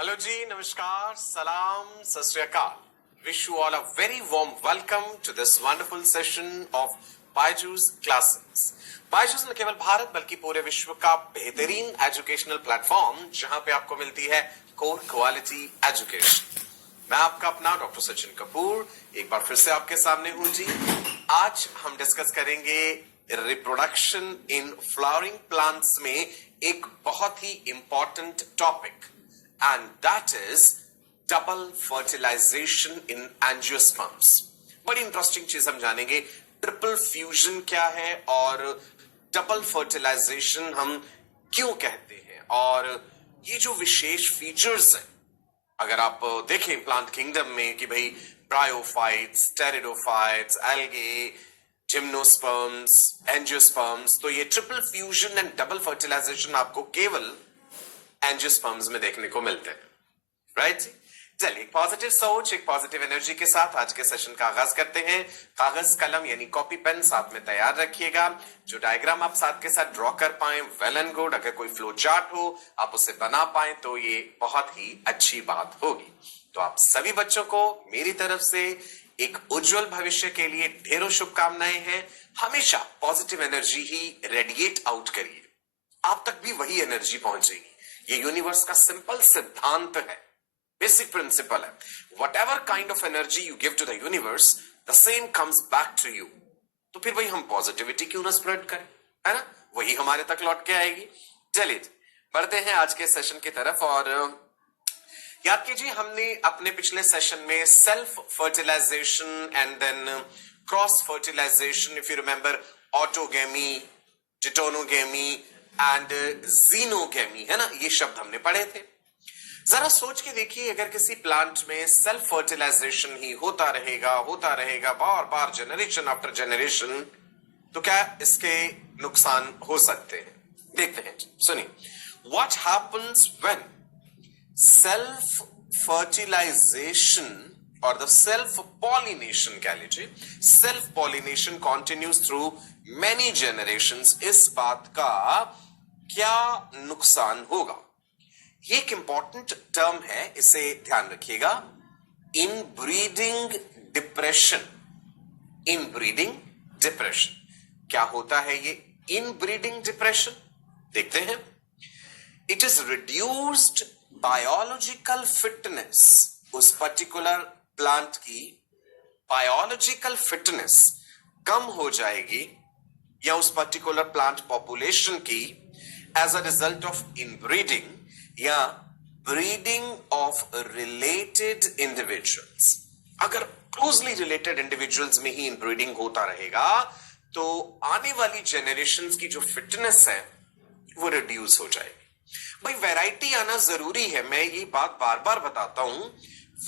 Hello जी, नमस्कार, सलाम, सत श्री अकाल. Wish you all a very warm welcome to this wonderful session of Byju's classes. Byju's न केवल भारत बल्कि पूरे विश्व का बेहतरीन एजुकेशनल प्लेटफॉर्म जहां पे आपको मिलती है कोर क्वालिटी एजुकेशन. मैं आपका अपना डॉक्टर सचिन कपूर एक बार फिर से आपके सामने हूं जी. आज हम डिस्कस करेंगे रिप्रोडक्शन इन फ्लावरिंग प्लांट्स में एक बहुत ही important topic, and that is double fertilization in angiosperms. बड़ी इंटरेस्टिंग चीज हम जानेंगे. ट्रिपल फ्यूजन क्या है और डबल फर्टिलाइजेशन हम क्यों कहते हैं, और ये जो विशेष फीचर्स हैं, अगर आप देखें प्लांट किंगडम में कि भाई bryophytes, pteridophytes, algae, gymnosperms, angiosperms, तो ये triple fusion and double fertilization आपको केवल एंजियोस्पर्म्स में देखने को मिलते हैं. राइट. चलिए, एक पॉजिटिव सोच, एक पॉजिटिव एनर्जी के साथ आज के सेशन का आगाज करते हैं. कागज कलम यानी कॉपी पेन साथ में तैयार रखिएगा. जो डायग्राम आप साथ के साथ ड्रॉ कर पाए वेल एंड गुड. अगर कोई फ्लो चार्ट हो आप उसे बना पाए तो ये बहुत ही अच्छी बात होगी. तो आप सभी बच्चों को मेरी तरफ से एक उज्जवल भविष्य के लिए ढेरों शुभकामनाएं हैं. हमेशा पॉजिटिव एनर्जी ही रेडिएट आउट करिए, आप तक भी वही एनर्जी पहुंचेगी. ये यूनिवर्स का सिंपल सिद्धांत है, बेसिक प्रिंसिपल है. Whatever kind of energy you give to the universe, the same comes back to you. तो फिर भाई हम पॉजिटिविटी क्यों ना स्प्रेड करें, है ना, वही हमारे तक लौट के आएगी. चलिए बढ़ते हैं आज के सेशन की तरफ. और याद कीजिए, हमने अपने पिछले सेशन में self fertilisation and then cross fertilisation, if you remember, autogamy, geitonogamy and xenogamy, है ना, ये शब्द हमने पढ़े थे. जरा सोच के देखिए, अगर किसी प्लांट में सेल्फ फर्टिलाइजेशन ही होता रहेगा बार बार, जनरेशन आफ्टर जनरेशन, तो क्या इसके नुकसान हो सकते हैं? देखते हैं, सुनिए. What happens when self fertilization और द सेल्फ पॉलिनेशन, कह लीजिए self pollination continues through many generations, इस बात का क्या नुकसान होगा? ये एक इंपॉर्टेंट टर्म है, इसे ध्यान रखिएगा. Inbreeding depression. इनब्रीडिंग डिप्रेशन क्या होता है? ये इनब्रीडिंग डिप्रेशन देखते हैं. It is reduced biological fitness. उस पर्टिकुलर प्लांट की बायोलॉजिकल फिटनेस कम हो जाएगी, या उस पर्टिकुलर प्लांट पॉपुलेशन की, as a result of inbreeding या ब्रीडिंग ऑफ रिलेटेड इंडिविजुअल्स. अगर क्लोजली रिलेटेड इंडिविजुअल्स में ही इनब्रीडिंग होता रहेगा तो आने वाली जनरेशंस की जो फिटनेस है वो रिड्यूस हो जाएगी. भाई वैरायटी आना जरूरी है, मैं ये बात बार बार बताता हूं.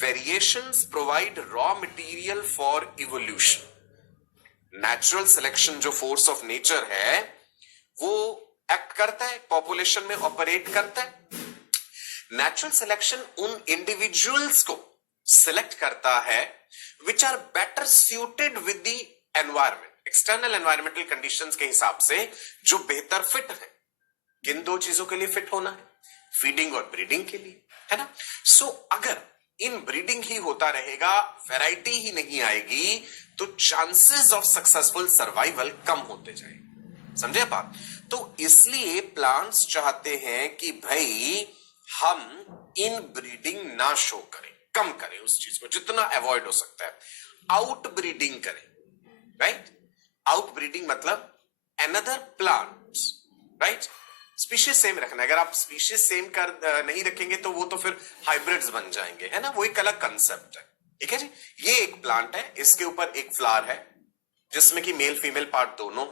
Variations provide raw material for evolution. Natural selection जो फोर्स ऑफ नेचर है वो एक्ट करता है, पॉपुलेशन में ऑपरेट करता है. नेचुरल सिलेक्शन उन इंडिविजुअल्स को सिलेक्ट करता है which are better suited with the environment, external environmental conditions के हिसाब से जो बेहतर फिट है. किन दो चीजों के लिए फिट होना है? फीडिंग और ब्रीडिंग के लिए, है ना. सो अगर इन ब्रीडिंग ही होता रहेगा, वैरायटी ही नहीं आएगी, तो चांसेस ऑफ सक्सेसफुल सर्वाइवल कम होते जाएंगे. समझे बात? तो इसलिए प्लांट्स चाहते हैं कि भाई हम इन ब्रीडिंग ना शो करें, कम करें उस चीज को जितना अवॉइड हो सकता है. आउट ब्रीडिंग करें. राइट. आउट ब्रीडिंग मतलब another plant, right, species same रखना. अगर आप स्पीशीज सेम कर नहीं रखेंगे तो वो तो फिर हाइब्रिड्स बन जाएंगे, है ना. वो एक अलग कंसेप्ट है. ठीक है जी. ये एक प्लांट है, इसके ऊपर एक फ्लावर है जिसमें कि मेल फीमेल पार्ट दोनों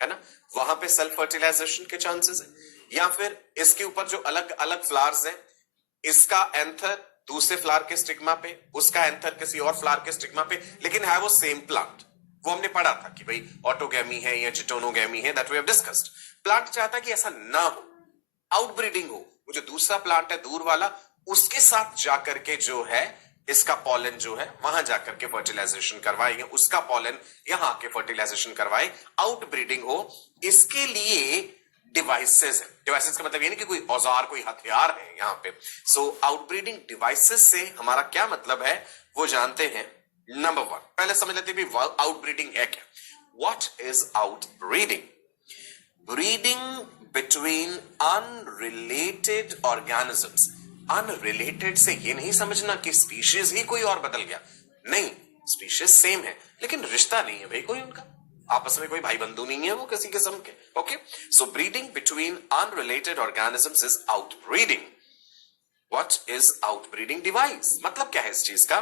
है ना. वहां पे सेल्फ फर्टिलाइजेशन के चांसेस है. या फिर इसके ऊपर जो अलग अलग फ्लावर्स हैं, इसका एंथर दूसरे फ्लावर के स्टिग्मा पे, उसका एंथर किसी और फ्लावर के स्टिग्मा पे, लेकिन है वो सेम प्लांट. वो हमने पढ़ा था कि भाई ऑटोगेमी है या जिटोनोगेमी है, that we have discussed. Plant चाहता है कि ऐसा ना हो, आउटब्रीडिंग हो. वो जो दूसरा प्लांट है दूर वाला, उसके साथ जाकर के जो है इसका पॉलन जो है वहां जाकर के फर्टिलाइजेशन करवाए, या उसका पॉलन यहां आके फर्टिलाइजेशन करवाए, आउट ब्रीडिंग हो. इसके लिए डिवाइसेस है। डिवाइसेस का मतलब ये नहीं कि कोई औजार, कोई हथियार है यहां पे। सो आउटब्रीडिंग डिवाइसेस से हमारा क्या मतलब है वो जानते हैं। नंबर वन, पहले समझ लेते हैं आउटब्रीडिंग है क्या। What is outbreeding? Breeding between unrelated organisms. Unrelated से ये नहीं समझना कि स्पीशीज ही कोई और बदल गया, नहीं, स्पीशीज सेम है लेकिन रिश्ता नहीं है भाई कोई उनका, आपस में कोई भाई बंधु नहीं है वो किसी किस्म के। Okay, so breeding between unrelated organisms is outbreeding. What is outbreeding device? मतलब क्या है इस चीज का?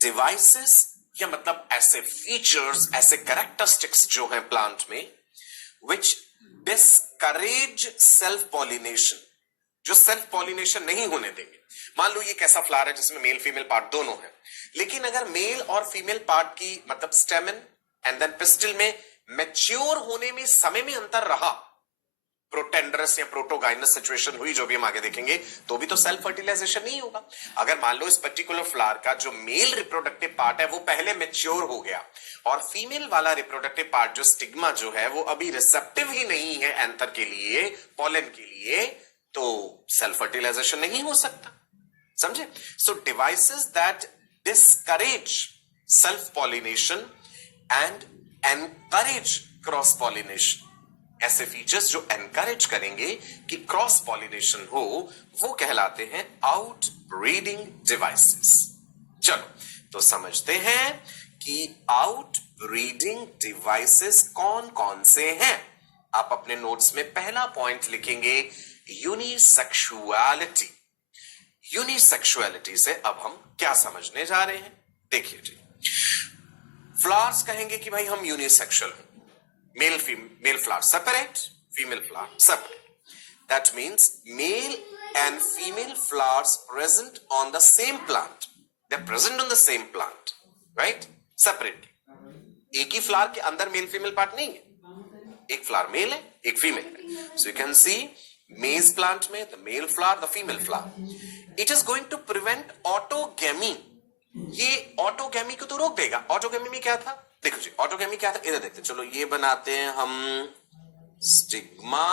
डिवाइसेस या मतलब ऐसे फीचर्स, ऐसे कैरेक्टरिस्टिक्स जो हैं प्लांट में which discourage self pollination, जो सेल्फ पॉलिनेशन नहीं होने देंगे। मान लो ये कैसा फ्लावर है जिसमें मेल फीमेल पार्ट दोनों है, लेकिन अगर मेल और फीमेल पार्ट की मतलब स्टेमन एंड देन पिस्टिल में मैच्योर होने में समय में अंतर रहा, प्रोटेंडरस या प्रोटोगाइनस सिचुएशन हुई, जो भी हम आगे देखेंगे, तो भी तो सेल्फ फर्टिलाइजेशन नहीं होगा। अगर मान लो इस पर्टिकुलर फ्लावर का जो मेल रिप्रोडक्टिव पार्ट है वो पहले मैच्योर हो गया और फीमेल वाला रिप्रोडक्टिव पार्ट जो स्टिग्मा जो है वो अभी रिसेप्टिव ही नहीं है एंथर के लिए, पॉलन के लिए, तो सेल्फ फर्टिलाइजेशन नहीं हो सकता। समझे? So devices that discourage self pollination and encourage cross pollination, ऐसे फीचर्स जो एनकरेज करेंगे कि क्रॉस पॉलिनेशन हो, वो कहलाते हैं आउटब्रीडिंग डिवाइसेस। चलो तो समझते हैं कि आउटब्रीडिंग डिवाइसेस कौन कौन से हैं। आप अपने नोट्स में पहला पॉइंट लिखेंगे यूनिसेक्सुअलिटी। यूनिसेक्सुअलिटी से अब हम क्या समझने जा रहे हैं, देखिए जी। फ्लावर्स कहेंगे कि भाई हम यूनिसेक्सुअल हैं, male flower separate, female flower separate. That means male and female flowers present on the same plant. They're present on the same plant, right? Separately. एक ही फ्लावर के अंदर मेल फीमेल पार्ट नहीं है, एक फ्लावर मेल है एक female है। So you can see maize plant में the male flower, the female flower. It is going to prevent autogamy. ये ऑटोगैमी को तो रोक देगा। ऑटोगैमी में क्या था, देखो जी, ऑटोगैमी क्या था, इधर देखते, चलो ये बनाते हैं हम स्टिग्मा,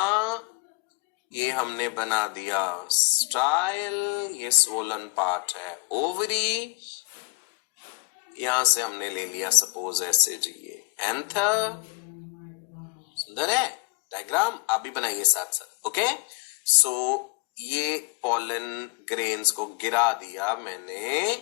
ये हमने बना दिया स्टाइल, ये स्वोलन पार्ट है ओवरी, यहां से हमने ले लिया सपोज ऐसे जी ये एंथर। सुंदर है डायग्राम, आप भी बनाइए साथ साथ। ओके, सो ये पॉलन ग्रेन्स को गिरा दिया मैंने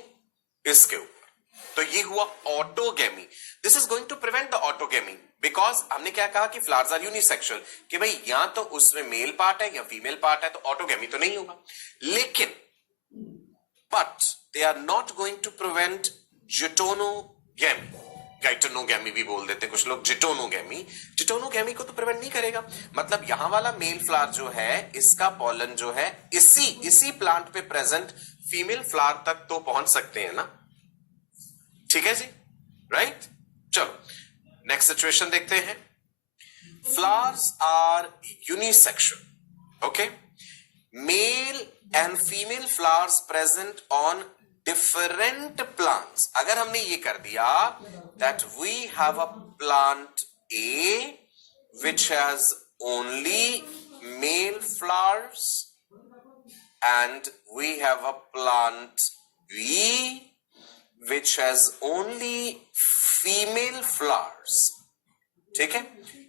इसके ऊपर, तो ये हुआ autogamy. This is going to prevent the autogamy because हमने क्या कहा कि फ्लावर्स आर यूनिसेक्सुअल, कि भाई या तो उसमें मेल पार्ट है या फीमेल पार्ट है, तो ऑटोगैमी तो नहीं होगा। लेकिन but they are not going to prevent geitonogamy, geitonogamy भी बोल देते कुछ लोग, जिटोनोगैमी। जिटोनोगैमी को तो प्रिवेंट नहीं करेगा। मतलब यहां वाला मेल फ्लावर जो है, इसका पॉलन जो है इसी प्लांट पे प्रेजेंट फीमेल फ्लावर तक तो पहुंच सकते हैं ना, ठीक है जी, राइट। चलो नेक्स्ट सिचुएशन देखते हैं। Flowers are unisexual, okay, male and female flowers present on different plants. अगर हमने ये कर दिया that we have a plant A which has only male flowers and we have a plant B which has only female flowers, ठीक है।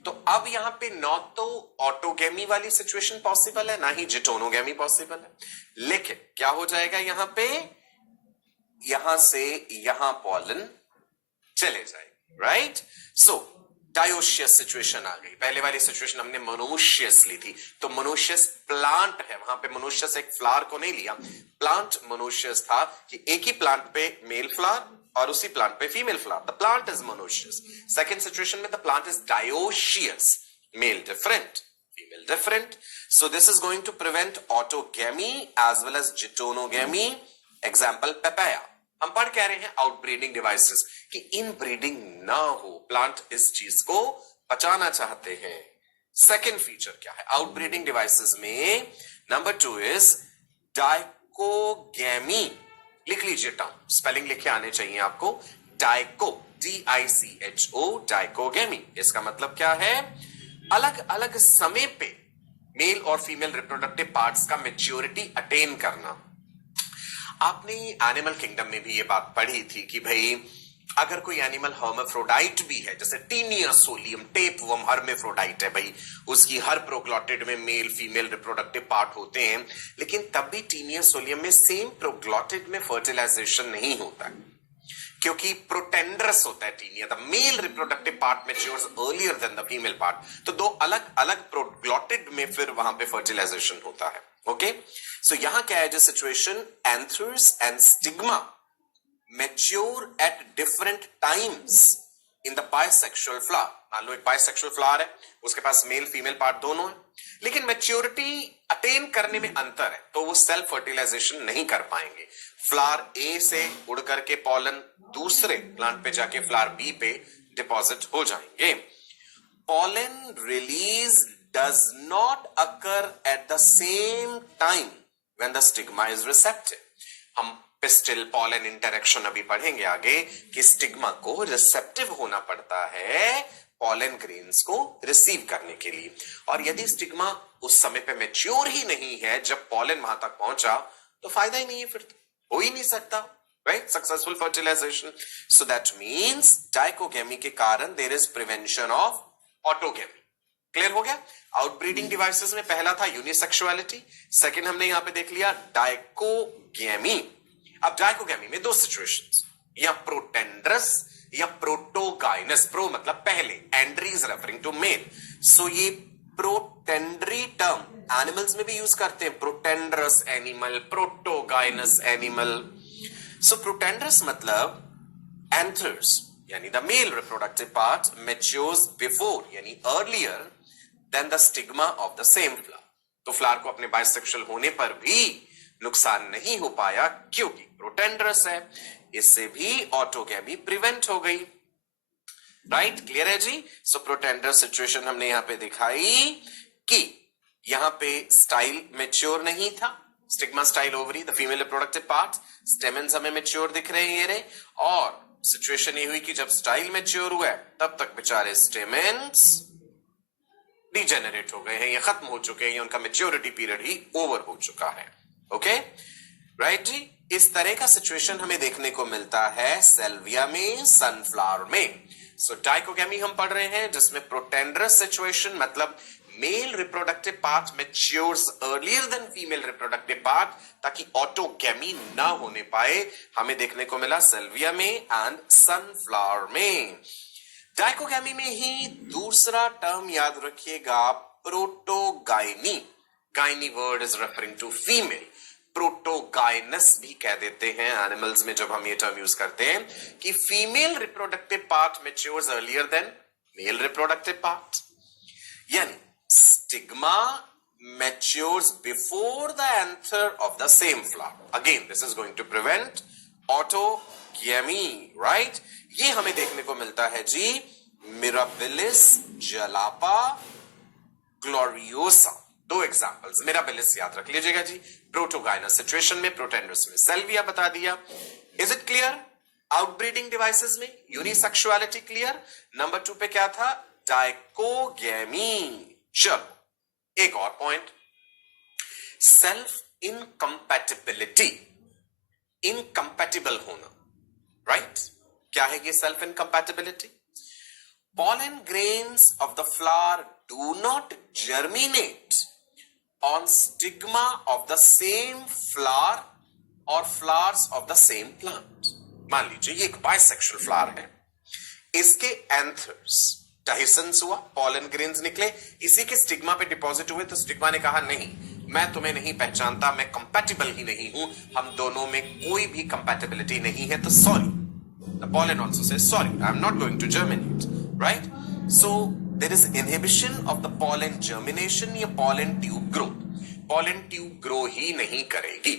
तो अब यहां पे ना तो ऑटोगैमी वाली सिचुएशन पॉसिबल है, ना ही जिटोनोगैमी पॉसिबल है, लेकिन क्या हो जाएगा यहां पे, यहां से यहां पॉलन चले जाएंगे, राइट। सो डायोशियस सिचुएशन आ गई। पहले वाली सिचुएशन हमने मोनोशियस ली थी, तो मोनोशियस प्लांट है, वहां पे मोनोशियस एक फ्लावर को नहीं लिया, प्लांट मोनोशियस था कि एक ही प्लांट पे मेल फ्लावर और उसी प्लांट पे female flower, the plant is monoecious. Second situation में the plant is dioecious, male different female different, so this is going to prevent autogamy as well as geitonogamy. Example papaya. हम पढ़ कह रहे हैं outbreeding devices कि inbreeding ना हो, plant इस चीज को बचाना चाहते हैं। सेकेंड फीचर क्या है आउटब्रीडिंग डिवाइसेस में, नंबर 2 इज डाइकोगैमी। लिख लीजिए टर्म, स्पेलिंग लिखे आने चाहिए आपको, डाइको, DICHO, डाइकोगैमी। इसका मतलब क्या है, अलग अलग समय पे मेल और फीमेल रिप्रोडक्टिव पार्ट्स का मेच्योरिटी अटेन करना। आपने एनिमल किंगडम में भी ये बात पढ़ी थी कि भाई अगर कोई एनिमल हर्माफ्रोडाइट भी है, जैसे टीनिया सोलियम टेपवर्म हर्माफ्रोडाइट है भाई, उसकी हर प्रोग्लॉटिड में मेल फीमेल रिप्रोडक्टिव पार्ट होते हैं, लेकिन तब भी टीनिया सोलियम में सेम प्रोग्लॉटिड में फर्टिलाइजेशन नहीं होता है, क्योंकि प्रोटेंडरस होता है Taenia, the male reproductive part matures earlier than the female part. तो दो अलग अलग प्रोग्लॉटिड में फिर वहां पे फर्टिलाइजेशन होता है। ओके, सो यहां क्या है जो situation, anthers and stigma mature at different times in the bisexual flower। मान लो एक bisexual flower है, उसके पास मेल फीमेल पार्ट दोनों है, लेकिन मैच्योरिटी अटेन करने में अंतर है, तो वो सेल्फ फर्टिलाइजेशन नहीं कर पाएंगे। फ्लावर ए से उड़ करके पॉलन दूसरे प्लांट पे जाके फ्लावर बी पे डिपॉजिट हो जाएंगे। Pollen release does not occur at the same time when the stigma is receptive. हम पिस्टिल पॉलन इंटरेक्शन अभी पढ़ेंगे आगे कि स्टिग्मा को रिसेप्टिव होना पड़ता है पॉलन ग्रेन्स को रिसीव करने के लिए, और यदि स्टिग्मा उस समय पे मैच्योर ही नहीं है जब पॉलन वहां तक पहुंचा, तो फायदा ही नहीं है, फिर तो हो ही नहीं सकता, right, successful fertilization. So that means dichogamy के कारण there is prevention of autogamy. Clear हो गया? आउटब्रीडिंग डिवाइसेस में पहला था यूनिसेक्सुअलिटी, सेकंड हमने यहां पे देख लिया डाइकोगेमी। अब डाइकोगेमी में दो सिचुएशंस, या प्रोटेंड्रस या प्रोटोगाइनस। प्रो मतलब पहले, andry is referring to male, so ये प्रोटेंड्री टर्म एनिमल्स में भी यूज करते हैं, protandrous animal, protogynous animal. So protandrous मतलब एंथर्स यानी the male reproductive part matures before यानी earlier than the stigma of the same flower. तो flower को अपने बाइसेक्सुअल होने पर भी नुकसान नहीं हो पाया क्योंकि प्रोटेंडरस है, इससे भी ऑटोगेमी प्रिवेंट हो गई। राइट, क्लियर है जी? सो प्रोटेंडर सिचुएशन हमने यहां पे दिखाई कि यहां पे स्टाइल मैच्योर नहीं था, stigma style ovary the female reproductive part, stamens हमें मैच्योर दिख रहे हैं ये रहे, और सिचुएशन ये हुई कि जब स्टाइल मैच्योर हुआ तब तक बेचारे स्टेमेन्स डिजेनरेट हो गए हैं, ये खत्म हो चुके हैं, उनका मैच्योरिटी पीरियड ही ओवर हो चुका है। ओके, राइट जी, इस तरह का सिचुएशन हमें देखने को मिलता है सेल्विया में, सनफ्लावर में। सो डाइकोगेमी हम पढ़ रहे हैं जिसमें प्रोटेंडरस सिचुएशन मतलब male reproductive part matures earlier than female reproductive part, ताकि ऑटोगेमी ना होने पाए, हमें देखने को मिला सेल्विया में एंड सनफ्लावर में। डाइकोगेमी में ही दूसरा टर्म याद रखिएगा, protogyny. Gyny word is referring to female, protogynous भी कह देते हैं एनिमल्स में जब हम ये टर्म यूज करते हैं कि female reproductive part matures earlier than male reproductive part, यानी stigma matures before the anther of the same flower. Again, this is going to prevent autogamy, right? ये हमें देखने को मिलता है जी मिराबिलिस जलापा ग्लोरियोसा। दो एग्जांपल्स, मिराबिलिस याद रख लीजिएगा जी, प्रोटोगाइनस सिचुएशन में, प्रोटेंडरस में, सेल्विया बता दिया। Is it clear? Outbreeding devices में यूनिसेक्सुअलिटी क्लियर। नंबर 2 पे क्या था? डाइकोगेमी। चलो एक और पॉइंट, सेल्फ इनकम्पैटिबिलिटी, इनकम्पैटिबल होना, राइट? क्या है ये self incompatibility? Pollen grains of the flower do not germinate on stigma of the same flower or flowers of the same plant. मान लीजिए ये एक bisexual flower है, इसके एंथर्स डाइसेंस हुआ, पॉलन ग्रेन्स निकले, इसी के स्टिग्मा पे डिपॉजिट हुए, तो स्टिग्मा ने कहा नहीं, मैं तुम्हें नहीं पहचानता, मैं कंपैटिबल ही नहीं हूं, हम दोनों में कोई भी कंपैटिबिलिटी नहीं है, तो sorry. The pollen also says sorry, I'm not going to germinate, right? So there is inhibition of the pollen germination या pollen tube growth. Pollen tube grow ही नहीं करेगी।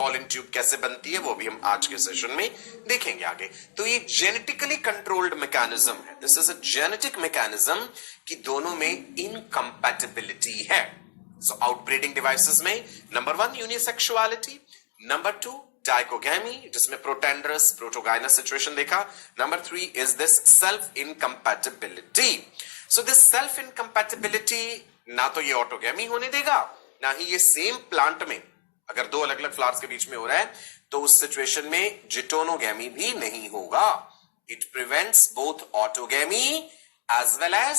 Pollen tube कैसे बनती है वो भी हम आज के सेशन में देखेंगे आगे। तो ये जेनेटिकली कंट्रोल्ड मैकेनिज्म है, this is a genetic mechanism कि दोनों में इनकम्पैटिबिलिटी है। सो आउटब्रीडिंग डिवाइसेस में नंबर 1 यूनिसेक्सुअलिटी, नंबर 2 डाइकोगेमी जिसमें प्रोटेंडरस प्रोटोगाइनस सिचुएशन देखा, number 3 is this self incompatibility. So this self incompatibility ना तो ये ऑटोगैमी होने देगा, ना ही ये सेम प्लांट में अगर दो अलग अलग फ्लावर्स के बीच में हो रहा है तो उस सिचुएशन में जिटोनोगैमी भी नहीं होगा. It prevents both autogamy as well as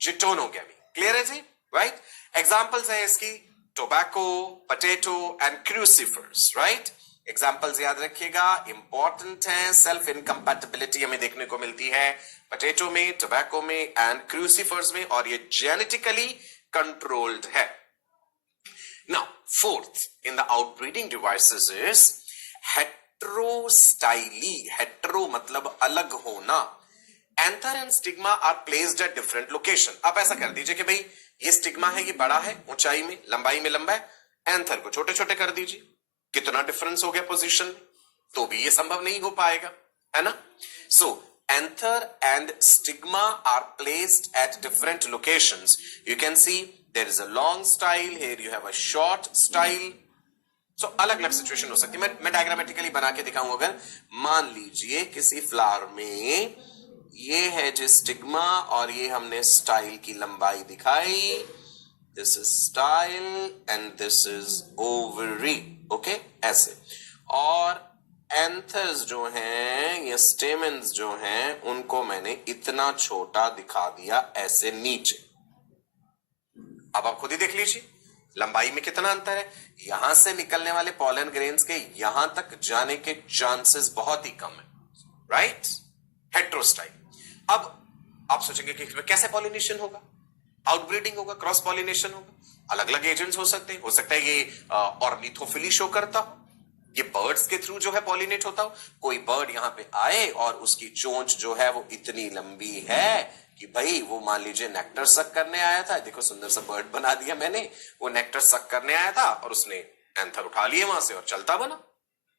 geitonogamy. Clear है जी? राइट. एग्जांपल्स है इसकी tobacco, potato and crucifers. Right. Examples याद रखिएगा, इंपॉर्टेंट है. सेल्फ इनकम्पैटिबिलिटी हमें देखने को मिलती है पोटैटो में, टोबैको में एंड क्रूसिफर्स में, और ये जेनेटिकली कंट्रोल्ड है. Now, fourth in the outbreeding devices is heterostyly. Hetero मतलब अलग होना. Anther and stigma are placed at different location. आप ऐसा कर दीजिए कि भाई ये स्टिग्मा है, ये बड़ा है ऊंचाई में, लंबाई में लंबा है. एंथर को छोटे छोटे कर दीजिए. कितना डिफरेंस हो गया पोजीशन में, तो भी ये संभव नहीं हो पाएगा, है ना. सो anther and stigma are placed at different locations. You can see there is a long style, here you have a short style. So अलग अलग सिचुएशन हो सकती है. मैं डायग्रामेटिकली बना के दिखाऊं. अगर मान लीजिए किसी फ्लावर में ये है जो स्टिग्मा और ये हमने स्टाइल की लंबाई दिखाई. This is style and this is ovary. Okay, ऐसे. और एंथर्स जो हैं या स्टेमेंस जो हैं उनको मैंने इतना छोटा दिखा दिया ऐसे नीचे. अब आप खुद ही देख लीजिए लंबाई में कितना अंतर है. यहां से निकलने वाले पॉलन ग्रेन्स के यहां तक जाने के चांसेस बहुत ही कम है. राइट. हेट्रोस्टाइल. अब आप सोचेंगे कि इसमें कैसे पॉलिनेशन होगा, आउटब्रीडिंग होगा, क्रॉस पॉलिनेशन होगा. अलग अलग एजेंट्स हो सकते हैं. हो सकता है ये ऑर्निथोफिली शो करता हो, ये बर्ड्स के थ्रू जो है पॉलिनेट होता हो. कोई बर्ड यहां पे आए और उसकी चोंच जो है वो इतनी लंबी है कि भाई वो मान लीजिए नेक्टर सक करने आया था. देखो सुंदर सा बर्ड बना दिया मैंने. वो नेक्टर सक करने आया था और उसने एंथर उठा लिए वहां से और चलता बना.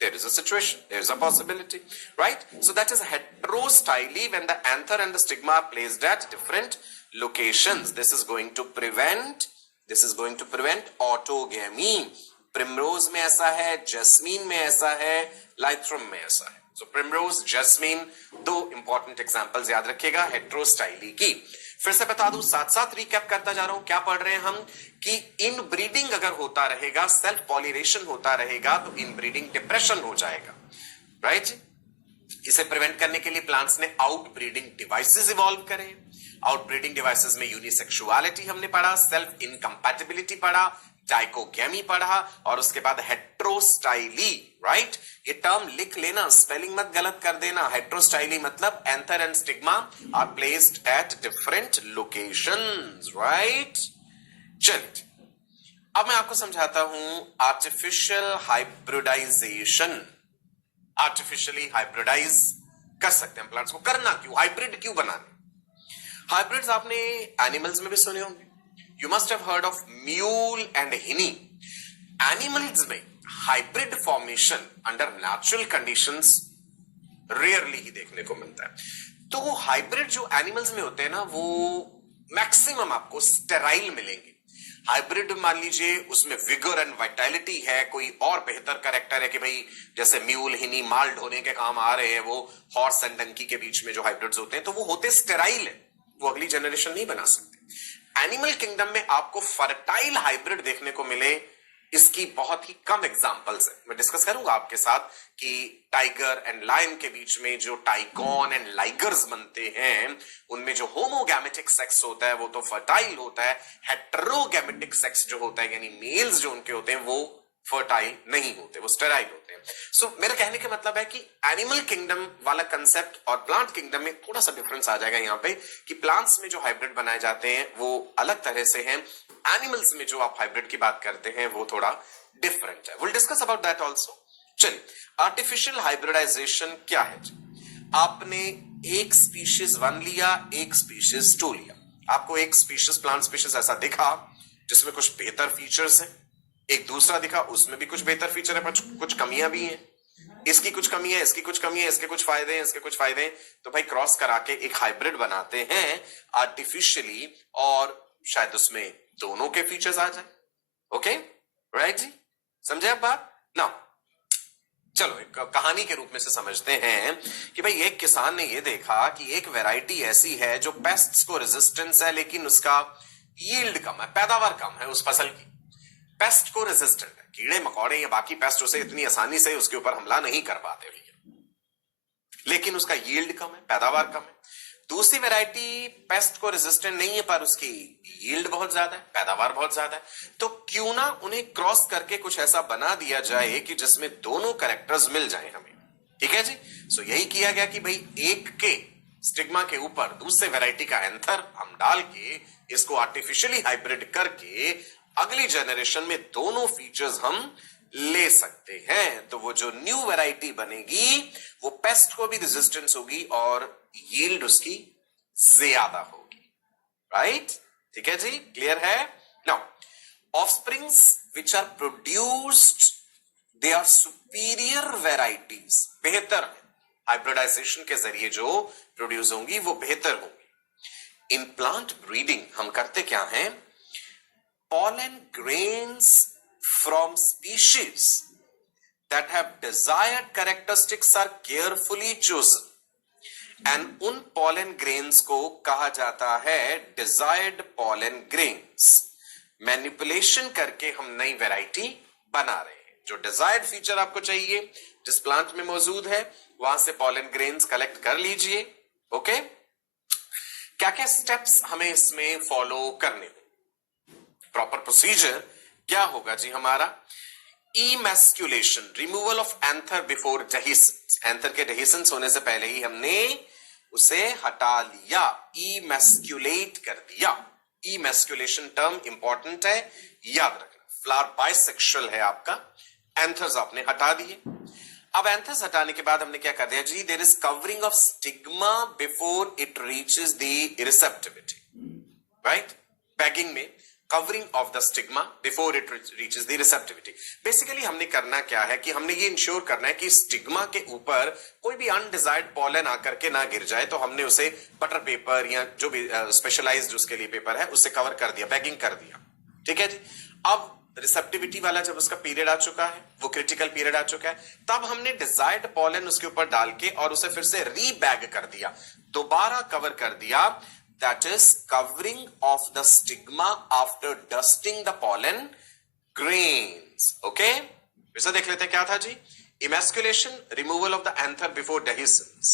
There is a situation, there is a possibility, right? So that is heterostyly when the anther and the stigma are placed at different locations. This is going to prevent autogamy. Primrose में ऐसा है, jasmine में ऐसा है, lythrum में ऐसा है. So primrose, jasmine, दो important examples याद रखिएगा heterostyly की. फिर से बता दूं, साथ साथ रिकैप करता जा रहा हूं. क्या पढ़ रहे हैं हम कि इन ब्रीडिंग अगर होता रहेगा, सेल्फ पॉलिनेशन होता रहेगा तो इन ब्रीडिंग डिप्रेशन हो जाएगा. राइट. इसे प्रिवेंट करने के लिए प्लांट्स ने आउट ब्रीडिंग डिवाइसेस इवॉल्व करे. आउट ब्रीडिंग डिवाइसेस में यूनिसेक्सुअलिटी हमने पढ़ा, सेल्फ इनकम्पैटिबिलिटी पढ़ा, डाइकोगैमी पढ़ा और उसके बाद हेट्रोस्टाइली. राइट. ये टर्म लिख लेना, स्पेलिंग मत गलत कर देना. हेट्रोस्टाइली मतलब anther and stigma are placed at different locations. Right. चलिए अब मैं आपको समझाता हूं आर्टिफिशियल हाइब्रिडाइजेशन. आर्टिफिशियली हाइब्रिडाइज कर सकते हैं प्लांट्स को. करना क्यों, हाइब्रिड क्यों बनाने. हाइब्रिड्स आपने एनिमल्स में भी सुने होंगे. You must have heard of mule and hinny. Animals में hybrid formation under natural conditions rarely ही देखने को मिलता है. तो वो हाइब्रिड जो एनिमल्स में होते हैं ना वो मैक्सिमम आपको स्टेराइल मिलेंगे. हाइब्रिड मान लीजिए उसमें विगर एंड वाइटैलिटी है, कोई और बेहतर कैरेक्टर है कि भाई जैसे म्यूल, हिनी, माल ढोने के काम आ रहे हैं, वो हॉर्स एंड डंकी के बीच में जो हाइब्रिड्स होते हैं तो वो होते स्टेराइल है, वो अगली जनरेशन नहीं बना सकते. एनिमल किंगडम में आपको फर्टाइल हाइब्रिड देखने को मिले, इसकी बहुत ही कम एग्जांपल्स है. मैं डिस्कस करूंगा आपके साथ कि टाइगर एंड लायन के बीच में जो टाइगॉन एंड लाइगर्स बनते हैं उनमें जो होमोगैमेटिक सेक्स होता है वो तो फर्टाइल होता है. हेटेरोगैमेटिक सेक्स जो होता है यानी मेल्स जो उनके होते हैं वो फर्टाइल नहीं होते, वो स्टेराइल होते हैं. सो मेरे कहने का मतलब है कि एनिमल किंगडम वाला कंसेप्ट और प्लांट किंगडम में थोड़ा सा डिफरेंस आ जाएगा यहाँ पे कि प्लांट्स में जो हाइब्रिड बनाए जाते हैं वो अलग तरह से हैं. एनिमल्स में जो आप हाइब्रिड की बात करते हैं वो थोड़ा डिफरेंट है. Will discuss about that also. चलिए, आर्टिफिशियल हाइब्रिडाइजेशन क्या है. आपने एक स्पीशीज 1 लिया, एक स्पीशीज 2 लिया. आपको एक स्पीशीज, प्लांट स्पीशीज ऐसा दिखा जिसमें कुछ बेहतर फीचर्स हैं, एक दूसरा दिखा उसमें भी कुछ बेहतर फीचर है पर कुछ कमियां भी हैं. इसकी कुछ कमी है, इसकी कुछ कमी है, इसके कुछ फायदे हैं, इसके कुछ फायदे हैं. तो भाई क्रॉस करा के एक हाइब्रिड बनाते हैं आर्टिफिशियली और शायद उसमें दोनों के फीचर्स आ जाए. ओके, राइट जी, समझे आप बात. नाउ चलो एक कहानी के रूप में से समझते हैं कि भाई एक किसान ने ये देखा कि एक वैरायटी ऐसी है जो पेस्ट्स को रेजिस्टेंस है, लेकिन उसका यील्ड कम है, पैदावार कम है उस फसल की। पेस्ट को रेजिस्टेंट है, कीड़े मकोड़े या बाकी पेस्ट उसे इतनी आसानी से उसके ऊपर हमला नहीं कर पाते भैया, लेकिन उसका यील्ड कम है, पैदावार कम है। दूसरी वैरायटी पेस्ट को रेजिस्टेंट नहीं है पर उसकी यील्ड बहुत ज्यादा है, पैदावार बहुत ज्यादा है। तो क्यों ना उन्हें क्रॉस करके कुछ ऐसा बना दिया जाए कि जिसमें दोनों कैरेक्टर्स मिल जाएं हमें। ठीक है जी। सो यही किया गया कि भाई एक के स्टिग्मा के ऊपर दूसरे वैरायटी का एंथर हम डाल के इसको आर्टिफिशियली हाइब्रिड करके अगली जनरेशन में दोनों फीचर्स हम ले सकते हैं। तो वो जो न्यू वैरायटी बनेगी वो पेस्ट को भी रेजिस्टेंस होगी और यील्ड उसकी ज्यादा होगी। राइट? ठीक है जी, क्लियर है? Now offsprings which are produced they are superior varieties, बेहतर है, हाइब्रिडाइजेशन के जरिए जो प्रोड्यूस होंगी वो बेहतर होंगी। इन प्लांट ब्रीडिंग हम करते क्या हैं, pollen grains from species that have desired characteristics are carefully chosen and उन pollen grains को कहा जाता है desired pollen grains। मैनिपुलेशन करके हम नई वैरायटी बना रहे हैं। जो desired फीचर आपको चाहिए जिस प्लांट में मौजूद है वहां से pollen grains कलेक्ट कर लीजिए। ओके, क्या क्या स्टेप्स हमें इसमें फॉलो करने होंगे? प्रॉपर प्रोसीजर क्या होगा जी हमारा? Emasculation, removal of anther before dehiscence. Anther के डेहिसेंस होने से पहले ही हमने उसे हटा लिया, इमैस्कुलेट कर दिया। इमैस्कुलेशन टर्म इंपॉर्टेंट है, याद रखना। फ्लावर बाइसेक्सुअल है आपका, एंथर्स आपने हटा दिए। अब एंथर्स हटाने के बाद हमने क्या कर दिया जी, there is covering of stigma before it reaches the receptivity. Right? Bagging में covering of the stigma before it reaches the receptivity. Basically हमने करना क्या है कि हमने ये इंश्योर करना है कि स्टिग्मा के ऊपर कोई भी अनडिजायर्ड पॉलन आकर के ना गिर जाए। तो हमने उसे बटर पेपर या जो भी स्पेशलाइज्ड उसके लिए पेपर है उससे कवर कर दिया, बैगिंग कर दिया। ठीक है जी। अब रिसेप्टिविटी वाला जब उसका पीरियड आ चुका है, वो क्रिटिकल पीरियड आ चुका है, तब हमने डिजायर्ड पॉलन उसके ऊपर डाल के और उसे फिर से रीबैग कर दिया, दोबारा कवर कर दिया। That is covering of the stigma after dusting the pollen grains. Okay? फिर से देख लेते हैं क्या था जी। Emasculation, removal of the anther before dehiscence.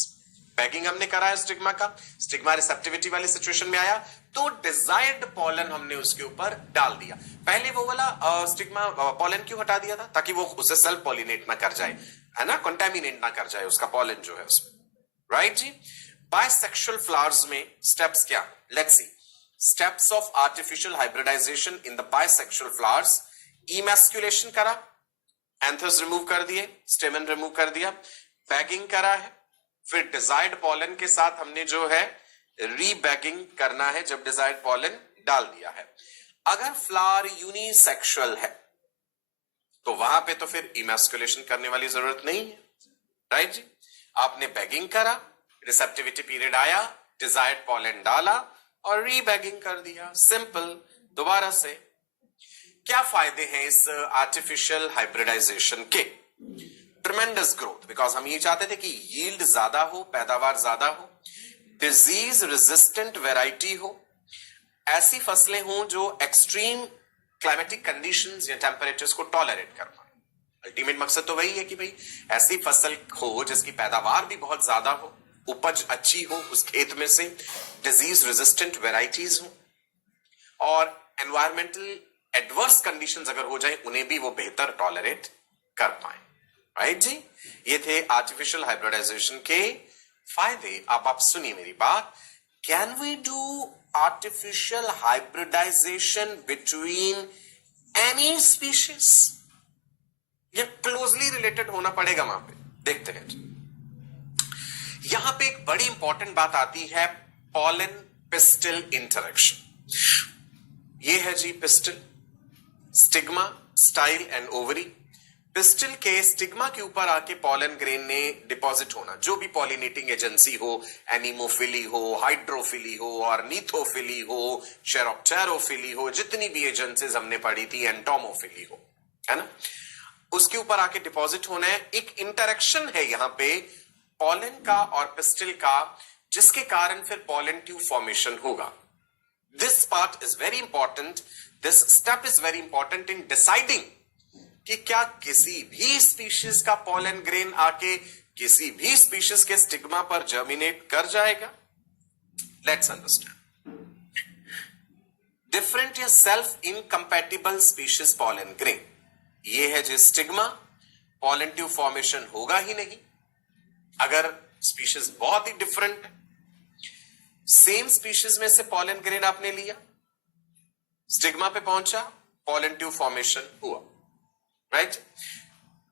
Bagging हमने करा है स्टिग्मा का, स्टिग्मा रिसेप्टिविटी वाली सिचुएशन में आया तो डिजायर्ड पॉलन हमने उसके ऊपर डाल दिया। पहले वो वाला स्टिग्मा पॉलन क्यों हटा दिया था? ताकि वो उसे सेल्फ पॉलिनेट ना कर जाए, है ना, कंटेमिनेट ना कर जाए उसका पॉलन जो है उसमें। राइट जी। बाइसेक्सुअल फ्लावर्स में स्टेप्स क्या? Let's see. Steps of artificial hybridization in the bisexual flowers. Emasculation करा, एंथर्स रिमूव कर दिए, स्टेमन रिमूव कर दिया, बैगिंग करा है, फिर डिजायर्ड पॉलन के साथ हमने जो है रीबैगिंग करना है जब डिजायर्ड पॉलन डाल दिया है। अगर फ्लावर यूनिसेक्सुअल है तो वहां पे तो फिर इमैस्कुलेशन करने वाली जरूरत नहीं है। राइट जी। आपने बैगिंग करा, रिसेप्टिविटी पीरियड आया, डिजायर्ड पॉलन डाला और रीबैगिंग कर दिया, सिंपल। दोबारा से क्या फायदे हैं इस आर्टिफिशियल हाइब्रिडाइजेशन के? ट्रिमेंडस ग्रोथ, बिकॉज हम ये चाहते थे कि यील्ड ज्यादा हो, पैदावार ज्यादा हो, डिजीज रेजिस्टेंट वैरायटी हो, ऐसी फसलें हों जो एक्सट्रीम क्लाइमेटिक कंडीशंस या टेम्परेचर्स को टॉलरेट कर पाए। अल्टीमेट मकसद तो वही है कि भाई ऐसी फसल हो जिसकी पैदावार भी बहुत ज्यादा हो, उपज अच्छी हो उस खेत में से, डिजीज रेजिस्टेंट वैरायटीज हो और एनवायरमेंटल एडवर्स कंडीशंस अगर हो जाए उन्हें भी वो बेहतर टॉलरेट कर पाए। राइट जी। ये थे आर्टिफिशियल हाइब्रिडाइजेशन के फायदे। अब आप सुनिए मेरी बात। Can we do artificial hybridization between any species? ये क्लोजली रिलेटेड होना पड़ेगा वहां पे, देखते हैं। यहां पे एक बड़ी इंपॉर्टेंट बात आती है, पॉलन पिस्टल इंटरेक्शन। ये है जी pistil, stigma, style and ovary. Pistil के स्टिग्मा के ऊपर आके पॉलन ग्रेन ने डिपॉजिट होना, जो भी पॉलिनेटिंग एजेंसी हो, एनिमोफिली हो, हाइड्रोफिली हो, ऑर्निथोफिली हो, शेरोप्टेरोफिली हो, जितनी भी एजेंसीज हमने पढ़ी थी, एंटोमोफिली हो, है ना, उसके ऊपर आके डिपॉजिट होना है। एक इंटरेक्शन है यहां पे पॉलन का और पिस्टिल का, जिसके कारण फिर पॉलन ट्यूब फॉर्मेशन होगा। This part is very important, this step is very important in deciding कि क्या किसी भी स्पीशीज का पॉलन ग्रेन आके किसी भी स्पीशीज के स्टिग्मा पर जर्मिनेट कर जाएगा। लेट्स अंडरस्टैंड डिफरेंट या self incompatible species pollen grain. ये है जो स्टिग्मा, पॉलन ट्यूब फॉर्मेशन होगा ही नहीं अगर स्पीशीज बहुत ही डिफरेंट है। सेम स्पीशीज में से पॉलन ग्रेन आपने लिया, स्टिग्मा पे पहुंचा, पॉलन ट्यूब फॉर्मेशन हुआ, राइट?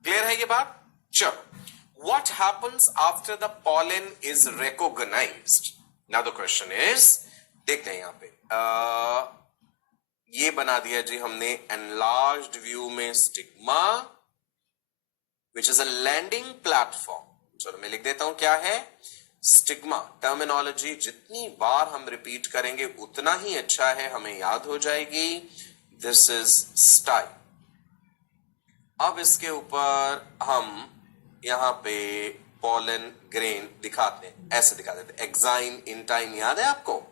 क्लियर है ये बात? चलो, what happens after the pollen is recognized? Now the question is, देखते हैं यहां पे ये बना दिया जी हमने एनलार्ज्ड व्यू में stigma which is a landing platform. चलो मैं लिख देता हूं क्या है स्टिग्मा। टर्मिनोलॉजी जितनी बार हम रिपीट करेंगे उतना ही अच्छा है, हमें याद हो जाएगी। This is style. अब इसके ऊपर हम यहां पे पॉलन ग्रेन दिखाते हैं, ऐसे दिखा देते हैं। एक्साइन, इंटाइन याद है आपको?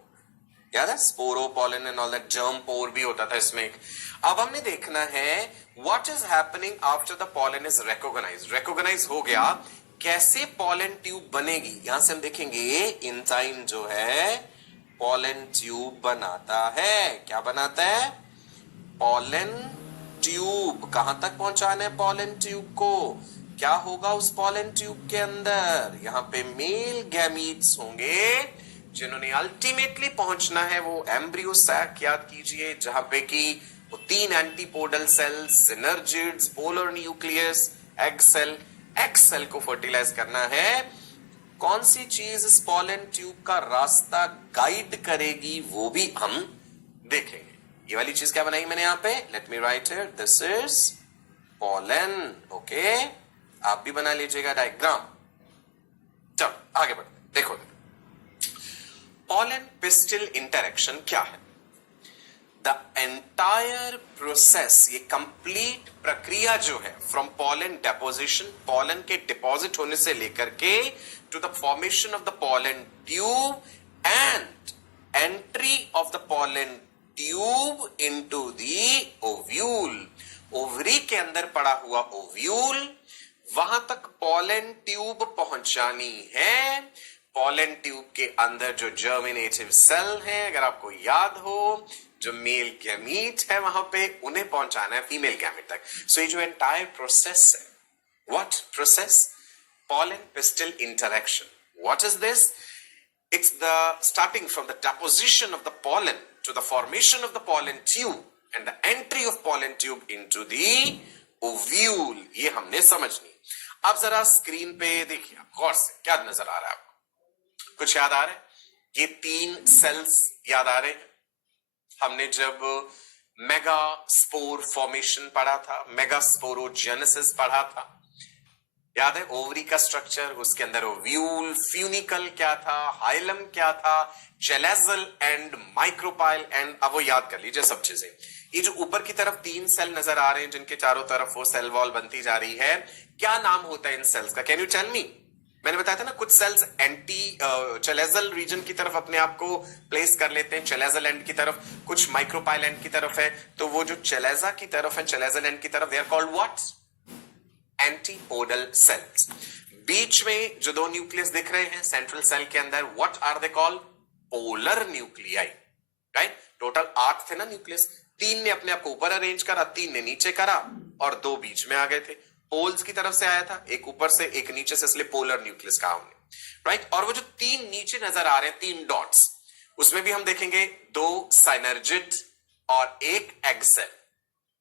याद है? Sporo, pollen and all that, germ pore भी होता था इसमें एक। अब हमने देखना है what is happening after the pollen is recognized. Recognize हो गया, कैसे पॉलन ट्यूब बनेगी? यहां से हम देखेंगे इंटाइन जो है पॉलन ट्यूब बनाता है। क्या बनाता है? Pollen tube. कहां तक पहुंचाना है पॉलन ट्यूब को? क्या होगा उस पॉलन ट्यूब के अंदर? यहां पे मेल गैमीट्स होंगे जिन्होंने अल्टीमेटली पहुंचना है वो एम्ब्रियो सैक, याद कीजिए, जहां पे कि वो 3 antipodal cells, synergids, polar nucleus, egg cell, egg cell को फर्टिलाइज करना है। कौन सी चीज इस पॉलन ट्यूब का रास्ता गाइड करेगी वो भी हम देखेंगे। ये वाली चीज क्या बनाई मैंने यहां पे? Late me write here, this is pollen. Okay, आप भी बना लीजिएगा डायग्राम। चलो आगे बढ़ते, देखो पॉलन पिस्टिल इंटरेक्शन क्या है। द एंटायर प्रोसेस, ये कंप्लीट प्रक्रिया जो है फ्रॉम पॉलन डेपोजिशन, पॉलन के डिपॉजिट होने से लेकर के to the formation of the pollen tube and entry of the pollen tube into the ovule. Ovary के अंदर पड़ा हुआ ओव्यूल, वहां तक पॉलन ट्यूब पहुंचानी है। पॉलन ट्यूब के अंदर जो जर्मिनेटिव सेल है, अगर आपको याद हो, जो मेल गैमीट है वहां पे, उन्हें पहुंचाना है फीमेल गैमीट तक। सो ये जो एंटायर प्रोसेस है, what process? Pollen pistil interaction. What is this? It's the starting from the deposition of the pollen to the formation of the pollen tube and the entry of pollen tube into the ovule. ये हमने समझनी। अब जरा screen पे देखिए गौर से, क्या नजर आ रहा है आपको? कुछ याद आ रहा है? ये 3 सेल्स याद आ रहे हैं? हमने जब मेगा स्पोर फॉर्मेशन पढ़ा था, मेगा स्पोरोजेनेसिस पढ़ा था, याद है? ओवरी का स्ट्रक्चर, उसके अंदर ओव्यूल, फ्यूनिकल क्या था, हाइलम क्या था, चेलेजल एंड माइक्रोपाइल एंड, अब वो याद कर लीजिए सब चीजें। ये जो ऊपर की तरफ 3 सेल नजर आ रहे हैं जिनके चारों तरफ वो सेल वॉल बनती जा रही है, क्या नाम होता है इन सेल्स का? Can you tell me? मैंने बताया था ना कुछ सेल्स एंटी चेलेजल रीजन की तरफ अपने आप को प्लेस कर लेते हैं, चेलेजल एंड की तरफ, कुछ माइक्रोपाइल एंड की तरफ है। तो वो जो चेलेजा की तरफ है, चेलेजल एंड की तरफ, they are called what? Antipodal cells. बीच में जो 2 न्यूक्लियस दिख रहे हैं सेंट्रल सेल के अंदर, what are they called? Polar nuclei, right? Total 8 थे ना न्यूक्लियस, 3 ने अपने आप को ऊपर अरेंज करा, 3 ने नीचे करा और 2 बीच में आ गए थे। पोल्स की तरफ से आया था, एक ऊपर से एक नीचे से, इसलिए पोलर न्यूक्लियस कहा हमने, राइट? और वो जो 3 नीचे नजर आ रहे हैं, 3 डॉट्स, उसमें भी हम देखेंगे 2 साइनर्जिड और 1 एग सेल।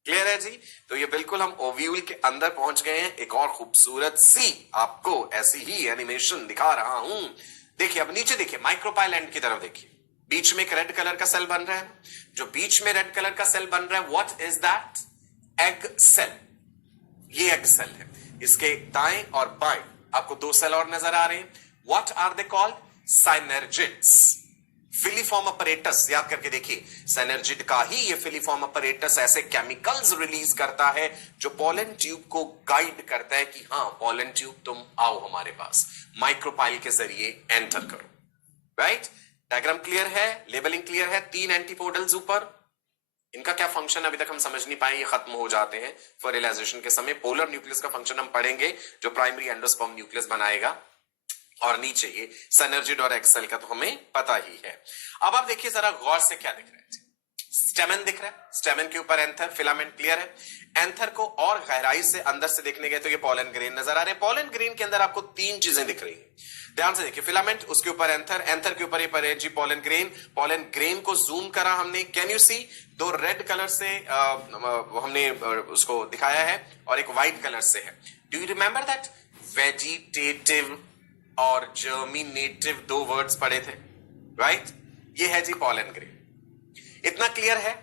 क्लियर है जी? तो ये बिल्कुल हम ओव्यूल के अंदर पहुंच गए हैं। एक और खूबसूरत सी आपको ऐसी ही एनिमेशन दिखा रहा हूं। देखिए अब नीचे देखिए, माइक्रोपाइल एंड की तरफ देखिए, बीच में एक रेड कलर का सेल बन रहा है। जो बीच में रेड कलर का सेल बन रहा है, what is that? Egg cell. ये एग सेल है। इसके दाएं और बाएं आपको 2 सेल और नजर आ रहे हैं। What are they called? Synergids. Filiform apparatus, याद करके देखिए, सिनर्जिड का ही ये फिलीफॉर्म अपरेटस ऐसे केमिकल्स रिलीज करता है जो पोलन ट्यूब को गाइड करता है कि हाँ पोलन ट्यूब तुम आओ हमारे पास, माइक्रोपाइल के जरिए एंटर करो। राइट, डायग्राम क्लियर है, लेबलिंग क्लियर है। 3 एंटीपोडल्स ऊपर, इनका क्या फंक्शन अभी तक हम समझ नहीं पाए, ये खत्म हो जाते हैं फर्टिलाइजेशन के समय। पोलर न्यूक्लियस का फंक्शन हम पढ़ेंगे जो प्राइमरी एंडोस्पर्म न्यूक्लियस बनाएगा, और नीचे ये सिनर्जिड और एक्सेल का तो हमें पता ही है। अब आप देखिए जरा गौर से, क्या दिख रहा है? स्टेमन दिख रहा है, स्टेमन के ऊपर एंथर, फिलामेंट क्लियर है। एंथर को और गहराई से अंदर से देखने गए तो ये पोलन ग्रेन नजर आ रहे हैं। पोलन ग्रेन के अंदर आपको 3 चीजें दिख रही हैं, ध्यान से देखिए, फिलामेंट, उसके ऊपर एंथर, एंथर के ऊपर ये पड़े जी पोलन ग्रेन। पोलन ग्रेन को जूम करा हमने, can you see, 2 red colour से हमने उसको दिखाया है और एक व्हाइट कलर से है। Do you remember that vegetative और जर्मिनेटिव 2 वर्ड्स पढ़े थे, राइट? ये है जी पोलन ग्रेन। इतना क्लियर है,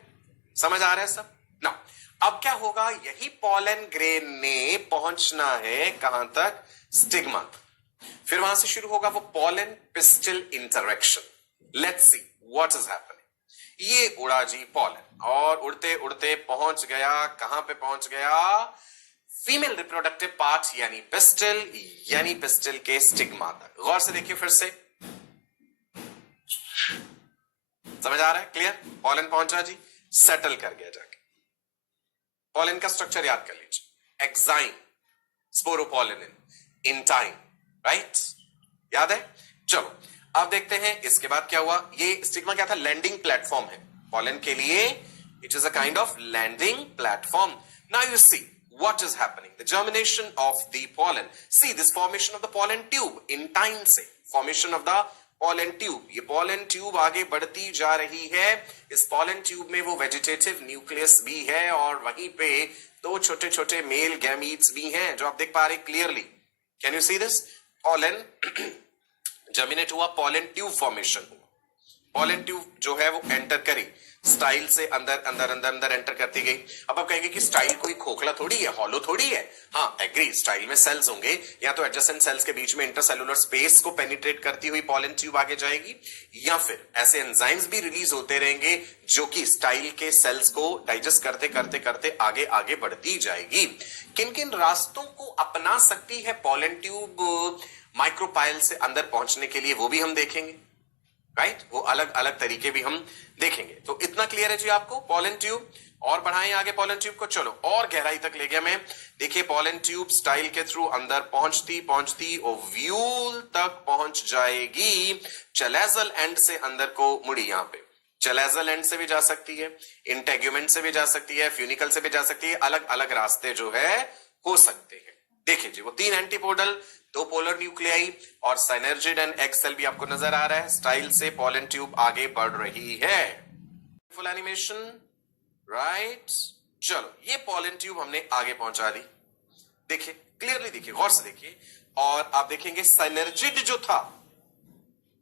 समझ आ रहा है सब ना? अब क्या होगा, यही पोलन ग्रेन ने पहुंचना है कहां तक? स्टिग्मा तक। फिर वहां से शुरू होगा वो pollen pistil interaction. Let's see what is happening. ये उड़ा जी पोलन, और उड़ते उड़ते पहुंच गया, कहां पे पहुंच गया? फीमेल रिप्रोडक्टिव पार्ट यानी पिस्टिल के स्टिग्मा तक। गौर से देखिए फिर से, समझ आ रहा है? क्लियर? पोलन पहुंचा जी, सेटल कर गया जाके। पोलन का स्ट्रक्चर याद कर लीजिए, एक्साइन, स्पोरोपोलिन, इंटाइन, राइट? याद है? चलो अब देखते हैं इसके बाद क्या हुआ। ये स्टिग्मा क्या था? लैंडिंग प्लेटफॉर्म है पोलन के लिए, it is a kind of landing platform. Now you see what is happening, the germination of the pollen. See this formation of the pollen tube, intine से formation of the pollen tube। ये pollen tube आगे बढ़ती जा रही है। इस pollen tube में वो vegetative nucleus भी है, और वहीं पे 2 छोटे छोटे मेल गैमीट्स भी हैं जो आप देख पा रहे clearly. Can you see this? pollen germinate हुआ, pollen tube formation हुआ। पोलन ट्यूब जो है वो एंटर करी, स्टाइल से अंदर अंदर अंदर अंदर एंटर करती गई। अब आप कहेंगे कि स्टाइल कोई खोखला थोड़ी है, हॉलो थोड़ी है। हाँ एग्री, स्टाइल में सेल्स होंगे, या तो एडजेसेंट सेल्स के बीच में इंटरसेलुलर स्पेस को पेनिट्रेट करती हुई पोलन ट्यूब आगे जाएगी, या फिर ऐसे एंजाइम्स भी रिलीज होते रहेंगे जो कि स्टाइल के सेल्स को डाइजेस्ट करते करते करते आगे आगे बढ़ती जाएगी। किन किन रास्तों को अपना सकती है पोलन ट्यूब माइक्रोपाइल से अंदर पहुंचने के लिए, वो भी हम देखेंगे, राइट? वो अलग अलग तरीके भी हम देखेंगे। तो इतना क्लियर है जी आपको पोलन ट्यूब। और बढ़ाएं आगे पोलन ट्यूब को, चलो और गहराई तक ले गया मैं। देखिए पोलन ट्यूब स्टाइल के थ्रू अंदर पहुंचती पहुंचती ओव्यूल तक पहुंच जाएगी। चलेजल एंड से अंदर को मुड़ी, यहां पे चलेजल एंड से भी जा सकती है, इंटेग्यूमेंट से भी जा सकती है, फ्यूनिकल से भी जा सकती है। अलग अलग रास्ते जो है हो सकते हैं। देखिए जी वो 3 एंटीपोडल, 2 पोलर न्यूक्लियाई और सिनर्जिड एंड एक्सेल भी आपको नजर आ रहा है। स्टाइल से पोलन ट्यूब आगे बढ़ रही है। Full animation, right? चलो ये पोलन ट्यूब हमने आगे पहुंचा दी। देखिए क्लियरली, देखिए गौर से देखिए, और आप देखेंगे सिनर्जिड जो था,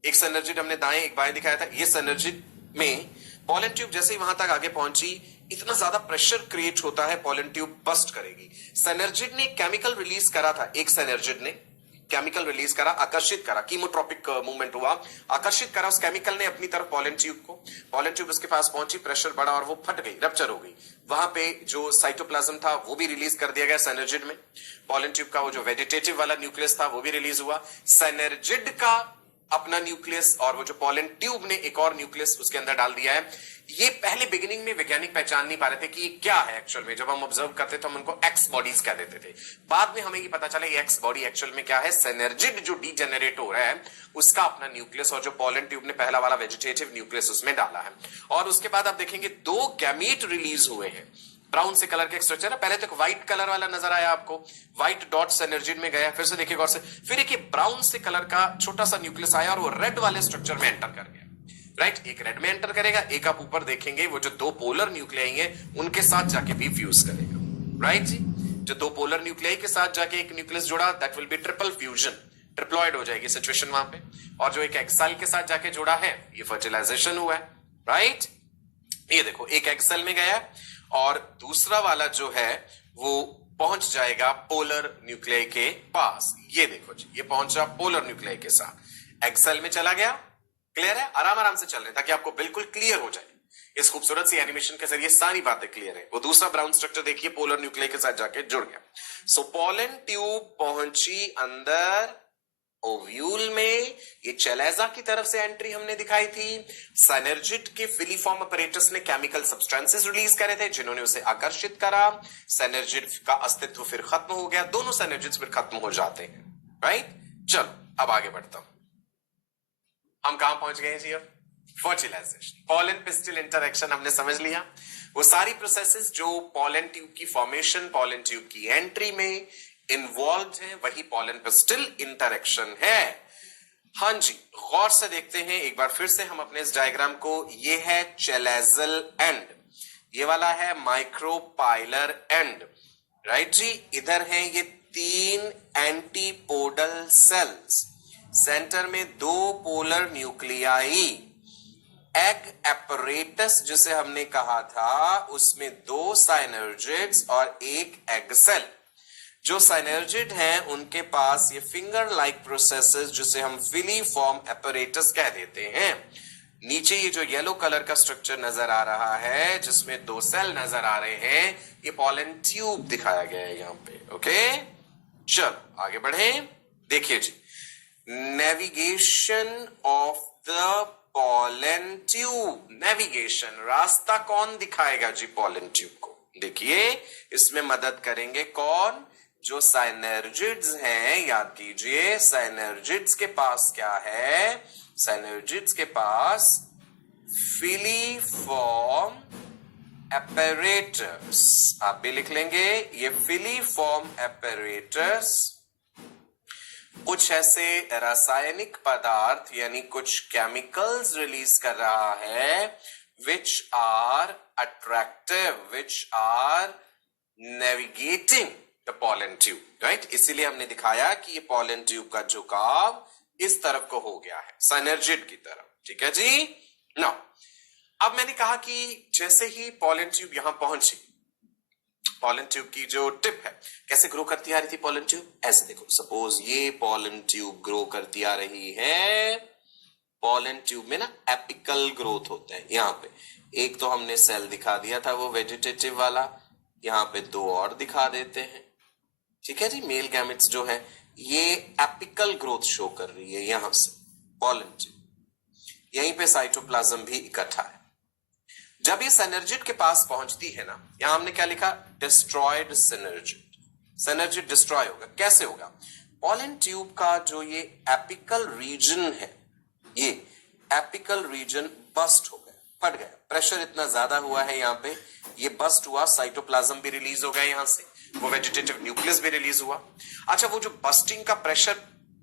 एक सिनर्जिड हमने दाएं एक बाएं दिखाया था। ये सिनर्जिड में पोलन ट्यूब जैसे ही वहां तक आगे पहुंची, इतना ज्यादा प्रेशर क्रिएट होता है, पोलन ट्यूब बस्ट करेगी। सिनर्जिड ने केमिकल रिलीज करा था, एक सिनर्जिड ने केमिकल रिलीज करा, आकर्षित करा, कीमोट्रोपिक मूवमेंट हुआ, आकर्षित करा उस केमिकल ने अपनी तरफ पोलन ट्यूब को। पोलन ट्यूब उसके पास पहुंची, प्रेशर बढ़ा और वो फट गई, रप्चर हो गई। वहां पे जो साइटोप्लाज्म था वो भी रिलीज कर दिया गया सिनर्जिड में। पोलन ट्यूब का वो जो वेजिटेटिव वाला न्यूक्लियस था वो भी रिलीज हुआ। सिनर्जिड का अपना न्यूक्लियस और वो जो पोलन ट्यूब ने एक और न्यूक्लियस उसके अंदर डाल दिया है। ये पहले बिगिनिंग में वैज्ञानिक पहचान नहीं पा रहे थे कि ये क्या है एक्चुअल में। जब हम ऑब्जर्व करते थे हम उनको एक्स बॉडीज कह देते थे। बाद में हमें ये पता चला ये एक्स बॉडी एक्चुअल में क्या है, सिनर्जिड जो डीजेनरेट हो रहा है उसका अपना न्यूक्लियस, और जो पोलन ट्यूब ने पहला वाला वेजिटेटिव न्यूक्लियस उसमें डाला है। और उसके बाद आप देखेंगे 2 गैमीट रिलीज हुए हैं। ब्राउन से कलर का स्ट्रक्चर है, पहले तो व्हाइट कलर वाला नजर आया आपको, व्हाइट डॉट सिनर्जिड में गया, फिर से देखिए गौर से, फिर एक ब्राउन से कलर का छोटा सा न्यूक्लियस आया और वो रेड वाले स्ट्रक्चर में एंटर कर गया, राइट? एक रेड में एंटर करेगा, एक आप ऊपर देखेंगे वो जो 2 पोलर न्यूक्लियाई हैं उनके साथ जाके भी फ्यूज करेगा, राइट जी? जो 2 पोलर न्यूक्लियाई के साथ जाके एक न्यूक्लियस जुड़ा, that will be triple fusion, triploid हो जाएगी सिचुएशन वहां पे। और जो एक एक्सेल के साथ जाके जुड़ा है ये फर्टिलाइजेशन हुआ है, राइट? ये देखो एक एक्सेल में गया और दूसरा वाला जो है वो पहुंच जाएगा पोलर न्यूक्लियाई के पास। ये देखो जी ये पहुंचा पोलर न्यूक्लियाई के साथ, एक्सेल में चला गया, क्लियर है? आराम आराम से चल रहे हैं ताकि आपको बिल्कुल क्लियर हो जाए। इस खूबसूरत सी एनिमेशन के जरिए सारी बातें क्लियर है। वो दूसरा ब्राउन स्ट्रक्चर देखिए, पोलर न्यूक्लियर के साथ जाके जुड़ गया। सो पोलन ट्यूब पहुंची अंदर ओव्यूल में। ये चेलेजा की तरफ से एंट्री हमने दिखाई थी। साइनर्जिड के फिलीफॉर्म अपरेटस ने केमिकल सब्सटेंसेस रिलीज करे थे जिन्होंने उसे आकर्षित करा। साइनर्जिड का अस्तित्व फिर खत्म हो गया, दोनों साइनर्जिड्स फिर खत्म हो जाते हैं। राइट, चलो अब आगे बढ़ता हूं। हम कहां पहुंच गए जी? अब फर्टिलाइजेशन, पॉलन पिस्टिल इंटरेक्शन हमने समझ लिया। वो सारी प्रोसेसेस जो पॉलन ट्यूब की फॉर्मेशन, पॉलन ट्यूब की एंट्री में इन्वॉल्व है, वही पॉलन पिस्टिल इंटरेक्शन है। हाँ जी, गौर से देखते हैं एक बार फिर से हम अपने इस डायग्राम को। ये है चेलेजल एंड, ये वाला है माइक्रोपाइलर एंड। राइट जी, इधर हैं ये 3 एंटीपोडल सेल्स, सेंटर में 2 पोलर न्यूक्लियाई। एग एपरेटस जिसे हमने कहा था, उसमें 2 साइनर्जिड्स और 1 एग सेल। जो साइनर्जिड हैं उनके पास ये फिंगर लाइक प्रोसेसेस जिसे हम फिलीफॉर्म एपरेटस कह देते हैं। नीचे ये जो येलो कलर का स्ट्रक्चर नजर आ रहा है जिसमें 2 सेल नजर आ रहे हैं, ये पॉलन ट्यूब दिखाया गया है यहां पे। ओके, चलो आगे बढ़े। देखिए जी, navigation of the pollen tube. Navigation, रास्ता कौन दिखाएगा जी पॉलन ट्यूब को? देखिए, इसमें मदद करेंगे कौन? जो साइनर्जिड्स हैं। याद कीजिए, साइनर्जिड्स के पास क्या है? साइनर्जिड्स के पास फिलीफॉर्म एपरेटस, आप भी लिख लेंगे। ये फिलीफॉर्म एपरेटस कुछ ऐसे रासायनिक पदार्थ यानी कुछ केमिकल्स रिलीज कर रहा है which are attractive, which are navigating the pollen tube. Right, इसीलिए हमने दिखाया कि ये पॉलन ट्यूब का झुकाव इस तरफ को हो गया है, साइनर्जिड की तरफ। ठीक है जी। नाउ अब मैंने कहा कि जैसे ही पॉलन ट्यूब यहां पहुंची, पॉलन ट्यूब की जो टिप है कैसे ग्रो करती आ रही थी पॉलन ट्यूब? ऐसे देखो, सपोज ये पॉलन ट्यूब ग्रो करती आ रही है। पॉलन ट्यूब में ना एपिकल ग्रोथ होता है। यहां पे एक तो हमने सेल दिखा दिया था वो वेजिटेटिव वाला, यहां पे 2 और दिखा देते हैं। ठीक है जी, मेल गैमेट्स जो है ये एपिकल ग्रोथ शो कर रही है यहां से पॉलन ट्यूब। यहीं पे साइटोप्लाज्म भी इकट्ठा है। जब ये सिनर्जिड के पास पहुंचती है ना, यहां हमने क्या लिखा? Destroyed synergid. सिनर्जिड डिस्ट्रॉय होगा। कैसे होगा? पॉलन ट्यूब का जो ये एपिकल रीजन है, ये एपिकल रीजन बस्ट हो गया, फट गया। प्रेशर इतना ज्यादा हुआ है यहां पे, ये बस्ट हुआ, साइटोप्लाज्म भी रिलीज हो गया यहां से, वो वेजिटेटिव न्यूक्लियस भी रिलीज हुआ। अच्छा, वो जो बस्टिंग का प्रेशर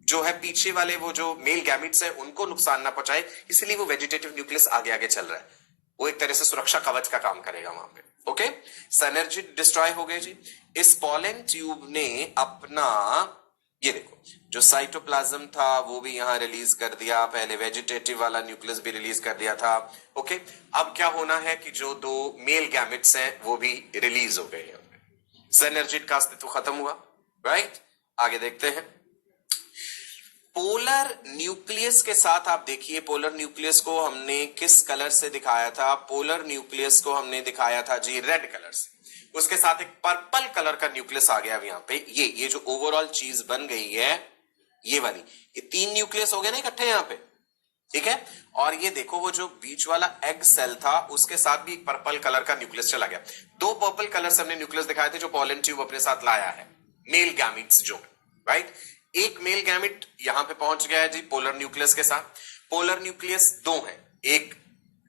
जो है पीछे वाले वो जो मेल गैमेट्स है उनको नुकसान ना पहुंचाए, इसलिए वो वेजिटेटिव न्यूक्लियस आगे आगे चल रहा है। वो एक तरह से सुरक्षा कवच का काम करेगा वहां पे। ओके, सिनर्जिड डिस्ट्रॉय हो गए जी। इस पॉलन ट्यूब ने अपना, ये देखो, जो साइटोप्लाज्म था वो भी यहां रिलीज कर दिया, पहले वेजिटेटिव वाला न्यूक्लियस भी रिलीज कर दिया था। ओके, अब क्या होना है कि जो 2 मेल गैमेट्स हैं वो भी रिलीज हो गए। सिनर्जिड का अस्तित्व खत्म हुआ। राइट, आगे देखते हैं। पोलर न्यूक्लियस के साथ आप देखिए, पोलर न्यूक्लियस को हमने किस कलर से दिखाया था? पोलर न्यूक्लियस को हमने दिखाया था जी रेड कलर से। उसके साथ एक पर्पल कलर का न्यूक्लियस आ गया। अब यहां पे ये जो ओवरऑल चीज बन गई है ये वाली, ये 3 न्यूक्लियस हो गए ना इकट्ठे यहां पे। ठीक है, और ये देखो वो जो बीच वाला एग सेल था उसके साथ भी एक पर्पल कलर का न्यूक्लियस चला गया। 2 पर्पल कलर से हमने न्यूक्लियस दिखाए थे जो पॉलन ट्यूब अपने साथ लाया है, मेल गैमेट्स जो। राइट, एक मेल गैमेट यहां पे पहुंच गया है जी पोलर न्यूक्लियस के साथ। पोलर न्यूक्लियस 2 है, एक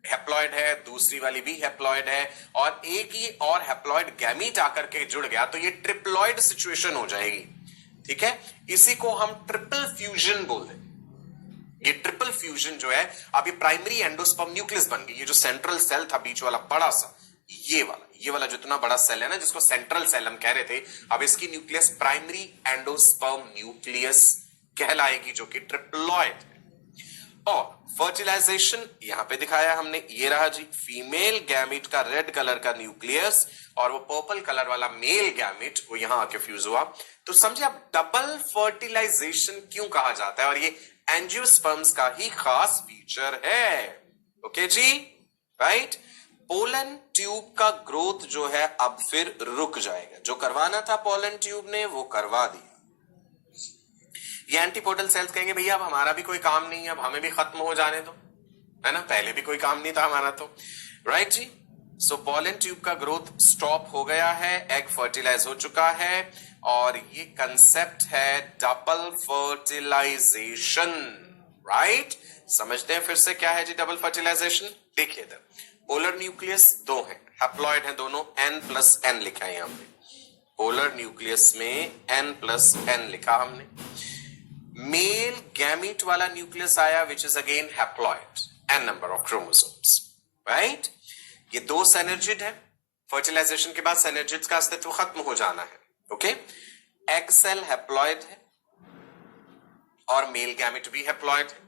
हैप्लॉइड है, दूसरी वाली भी हैप्लॉइड है, और एक ही और हैप्लॉइड गैमीट आकर के जुड़ गया तो ये ट्रिप्लॉइड सिचुएशन हो जाएगी। ठीक है, इसी को हम ट्रिपल फ्यूजन बोल दें। ये ट्रिपल फ्यूजन जो है, अब ये प्राइमरी एंडोस्पर्म न्यूक्लियस बन गई। ये जो सेंट्रल सेल था बीच वाला बड़ा सा, ये वाला जो इतना बड़ा सेल है ना जिसको सेंट्रल सेल हम कह रहे थे, अब इसकी न्यूक्लियस प्राइमरी एंडोस्पर्म न्यूक्लियस कहलाएगी जो कि ट्रिप्लॉइड है। और फर्टिलाइजेशन यहां पे दिखाया हमने, ये रहा जी फीमेल गैमेट का रेड कलर का न्यूक्लियस, और वो पर्पल कलर वाला मेल गैमेट वो यहां आके फ्यूज हुआ। तो समझे आप डबल फर्टिलाइजेशन क्यों कहा जाता है, और ये एंजियोस्पर्म्स का ही खास फीचर है। ओके जी, राइट। पोलन ट्यूब का ग्रोथ जो है अब फिर रुक जाएगा। जो करवाना था पोलन ट्यूब ने वो करवा दिया। ये एंटीपोडल सेल्स कहेंगे भैया अब हमारा भी कोई काम नहीं है, अब हमें भी खत्म हो जाने दो, है ना, पहले भी कोई काम नहीं था हमारा तो, राइट जी। सो पोलन ट्यूब का ग्रोथ स्टॉप हो गया है, एग फर्टिलाइज हो चुका है, और ये कंसेप्ट है डबल फर्टिलाइजेशन, राइट। समझते हैं फिर से क्या है जी डबल फर्टिलाइजेशन। देखिए इधर पोलर न्यूक्लियस दो हैं, हैप्लॉइड हैं दोनों, N+N लिखा है यहां पे। पोलर न्यूक्लियस में N+N लिखा हमने। मेल गैमीट वाला न्यूक्लियस आया which is again haploid, N number of chromosomes, right. ये दो सिनर्जिड है, फर्टिलाइजेशन के बाद सिनर्जिड्स का अस्तित्व खत्म हो जाना है। ओके, एग सेल हैप्लॉइड है और मेल गैमेट भी हैप्लॉइड है।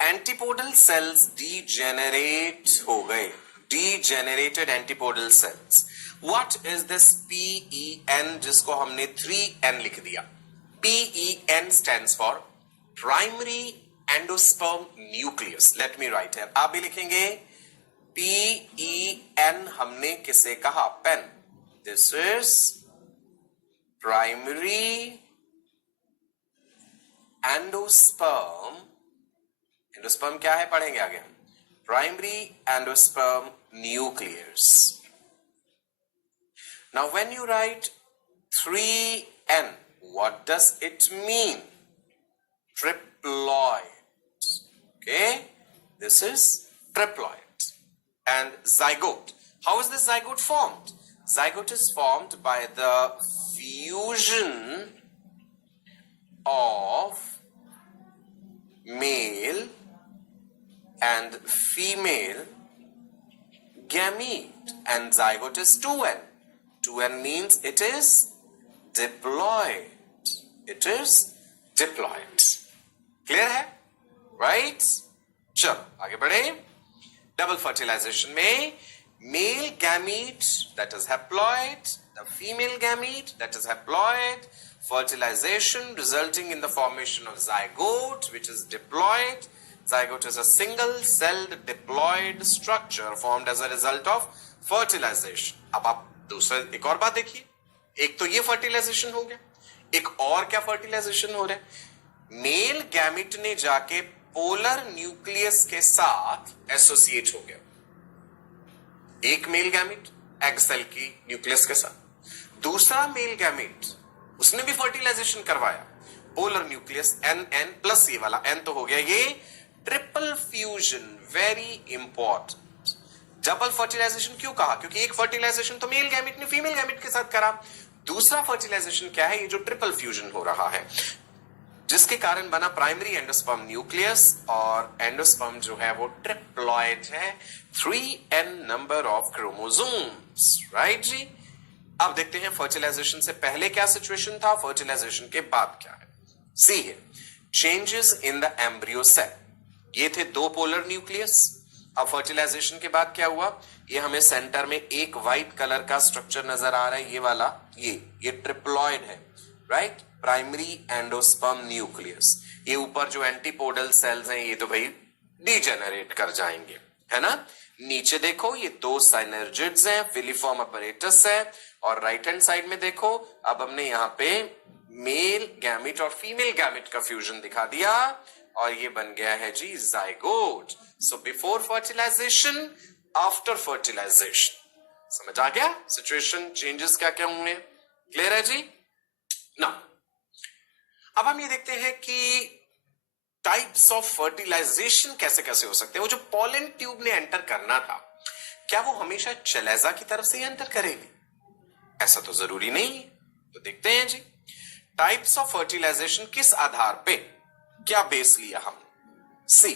एंटीपोडल सेल्स डीजेनरेट हो गए, degenerated antipodal cells. What is this PEN जिसको हमने 3N लिख दिया? PEN stands for primary endosperm nucleus. Let me write here, आप भी लिखेंगे PEN, हमने किसे कहा? PEN. This is primary endosperm. Endosperm क्या है पढ़ेंगे आगे हम। Primary endosperm nucleus. Now when you write 3N, what does it mean? Triploid. Okay, this is triploid. And zygote. How is this zygote formed? Zygote is formed by the fusion of male and female gamete, and zygote is 2N. 2N means it is diploid. It is diploid. Clear है? Right? चलो आगे बढ़े। Double fertilisation में male gamete that is haploid, the female gamete that is haploid, fertilization resulting in the formation of zygote which is diploid. Zygote is a single-celled diploid structure formed as a result of fertilization. अब आप दूसरा एक और बात देखिए, एक तो ये फर्टिलाइजेशन हो गया, एक और क्या फर्टिलाइजेशन हो रहा है? मेल गैमिट ने जाके पोलर न्यूक्लियस के साथ एसोसिएट हो गया। एक मेल गैमिट एग सेल की न्यूक्लियस के साथ, दूसरा मेल गैमिट उसने भी फर्टिलाइजेशन करवाया, पोलर न्यूक्लियस NN प्लस ये वाला N तो हो गया ये triple fusion. Very important. Double fertilization क्यों कहा? क्योंकि एक फर्टिलाइजेशन तो मेल गैमिट ने फीमेल गैमिट के साथ करा, दूसरा फर्टिलाइजेशन क्या है? ये जो ट्रिपल फ्यूजन हो रहा है जिसके कारण बना प्राइमरी एंडोस्पर्म न्यूक्लियस, और एंडोस्पर्म जो है वो ट्रिप्लॉइड है, 3N number of chromosomes, right जी। अब देखते हैं फर्टिलाइजेशन से पहले क्या सिचुएशन था, फर्टिलाइजेशन के बाद क्या है। सी है changes in the embryo cell. ये थे दो पोलर न्यूक्लियस। अब फर्टिलाइजेशन के बाद क्या हुआ? ये हमें सेंटर में एक व्हाइट कलर का स्ट्रक्चर नजर आ रहा है, ये वाला, ये ट्रिप्लॉइड है, राइट, प्राइमरी एंडोस्पर्म न्यूक्लियस। ये ऊपर जो एंटीपोडल सेल्स हैं ये तो भाई डीजेनरेट कर जाएंगे, है ना। नीचे देखो ये दो साइनर्जिड्स हैं, फिलीफॉर्म अपरेटस है, और राइट हैंड साइड में देखो अब हमने यहाँ पे मेल गैमिट और फीमेल गैमिट का फ्यूजन दिखा दिया, और ये बन गया है जी zygote. So before fertilization, after fertilization. समझ आ गया सिचुएशन, चेंजेस क्या क्या हुए? क्लियर है जी ना। अब हम ये देखते हैं कि टाइप्स ऑफ फर्टिलाइजेशन कैसे कैसे हो सकते हैं। वो जो पोलन ट्यूब ने एंटर करना था, क्या वो हमेशा चलेजा की तरफ से एंटर करेगी? ऐसा तो जरूरी नहीं है। तो देखते हैं जी टाइप्स ऑफ फर्टिलाइजेशन किस आधार पे, क्या बेस लिया हमने। See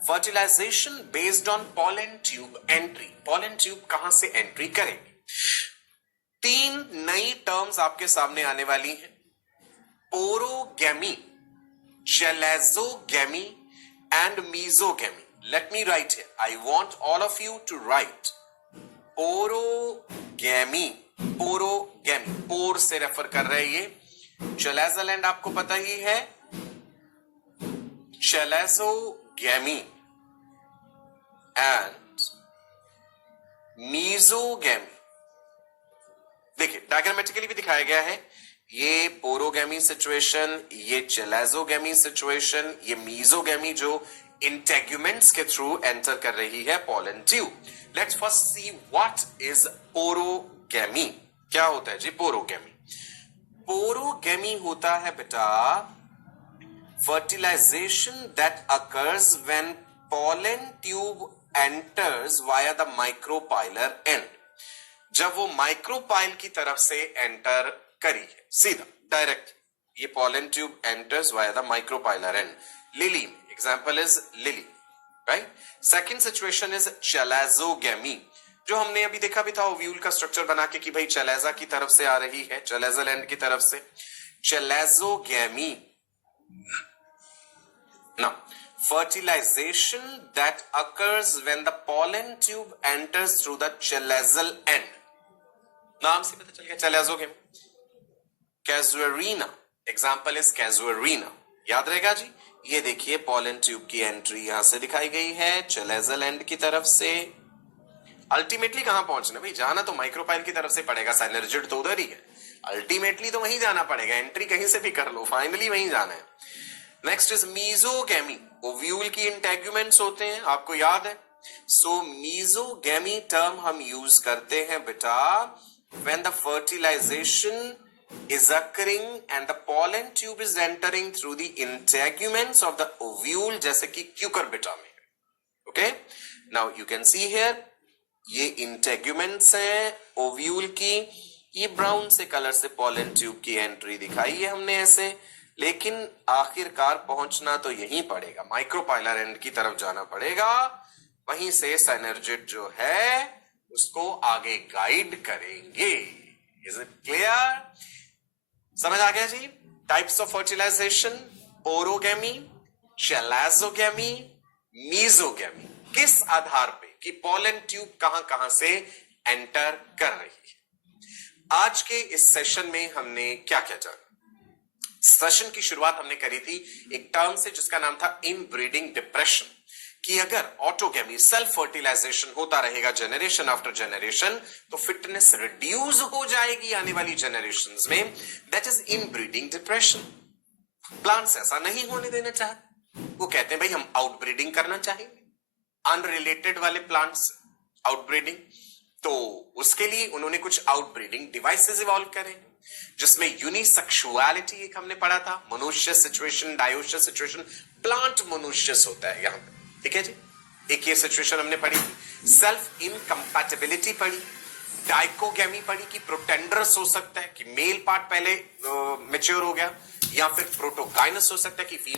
fertilization based on pollen tube entry. Pollen tube कहां से एंट्री करेंगे? तीन नई टर्म्स आपके सामने आने वाली हैं, porogamy, chalazogamy and mesogamy. Let me write here, I want all of you to write porogamy. Porogamy, pore से रेफर कर रहे हैं ये, चैलेजल एंड आपको पता ही है, चैलेजोगैमी एंड मीजोगैमी। देखिए डायग्रामेटिकली भी दिखाया गया है, ये पोरोगैमी सिचुएशन, ये चैलेजोगैमी सिचुएशन, ये मीजोगैमी जो इंटेग्यूमेंट्स के थ्रू एंटर कर रही है pollen tube. Let's first see what is पोरोगैमी। क्या होता है जी पोरोगैमी? पोरोगैमी होता है बेटा fertilization that occurs when pollen tube enters via the micropylar end। जब वो माइक्रोपाइल की तरफ से एंटर करी है सीधा डायरेक्ट, ये pollen tube enters via the micropylar and. Lily example is lily, right. Second situation is चैलेजोगैमी, जो हमने अभी देखा भी था ओव्यूल का स्ट्रक्चर बना के कि भाई चैलेजा की तरफ से आ रही है, चैलेजल एंड की तरफ से। चैलेजोगैमी now fertilization that occurs when the pollen tube enters through the chalazal end। नाम से पता चल गया चैलेजोगैमी। कैजुएरिना एग्जांपल इज कैजुएरिना, याद रहेगा जी। ये देखिए पॉलन ट्यूब की एंट्री यहां से दिखाई गई है चैलेजल एंड की तरफ से। अल्टीमेटली कहां पहुंचना भाई, जाना तो माइक्रोपाइल की तरफ से पड़ेगा, साइनर्जिड तो उधर ही है, अल्टीमेटली तो वहीं जाना पड़ेगा, एंट्री कहीं से भी कर लो, फाइनली वहीं जाना है। नेक्स्ट इज मीजोगैमी, ओव्यूल की इंटेग्यूमेंट्स होते हैं, आपको याद है। सो मीजोगैमी टर्म हम यूज करते हैं बेटा when the fertilization is occurring and the pollen tube is entering through the integuments of the ovule, जैसे कि क्यूकरबिटा में। Okay, now you can see here ये इंटेग्यूमेंट्स हैं ओव्यूल की, ये ब्राउन से कलर से पॉलन ट्यूब की एंट्री दिखाई है हमने ऐसे, लेकिन आखिरकार पहुंचना तो यहीं पड़ेगा, माइक्रोपाइलर एंड की तरफ जाना पड़ेगा, वहीं से साइनर्जिड जो है उसको आगे गाइड करेंगे। Is it clear? समझ आ गया जी? Types of fertilization, porogamy, chalazogamy, mesogamy, किस आधार पे कि पॉलन ट्यूब कहां कहां से एंटर कर रही है। आज के इस सेशन में हमने क्या क्या जाना? सेशन की शुरुआत हमने करी थी एक टर्म से जिसका नाम था इनब्रीडिंग डिप्रेशन, कि अगर ऑटोगैमी सेल्फ फर्टिलाइजेशन होता रहेगा जनरेशन आफ्टर जनरेशन तो फिटनेस रिड्यूस हो जाएगी आने वाली जनरेशंस में, that is inbreeding depression. Plants ऐसा नहीं होने देना चाहते, वो कहते हैं भाई हम आउटब्रीडिंग करना चाहेंगे, अनरिलेटेड वाले प्लांट्स आउटब्रीडिंग, तो उसके लिए उन्होंने कुछ आउटब्रीडिंग डिवाइसेस इवॉल्व करे जिसमें यूनिसेक्सुअलिटी एक हमने पढ़ा था, मनुष्य सिचुएशन, डायोशियस सिचुएशन, प्लांट मनुष्यस होता है यहां पे, ठीक है जी। एक ये सिचुएशन हमने पढ़ी थी, सेल्फ इनकम्पैटिबिलिटी पढ़ी, डाइकोगैमी पढ़ी कि प्रोटेंडरस हो सकता है कि मेल पार्ट पहले मैच्योर हो गया, या फिर प्रोटोगाइनस हो सकता है कि फीमेल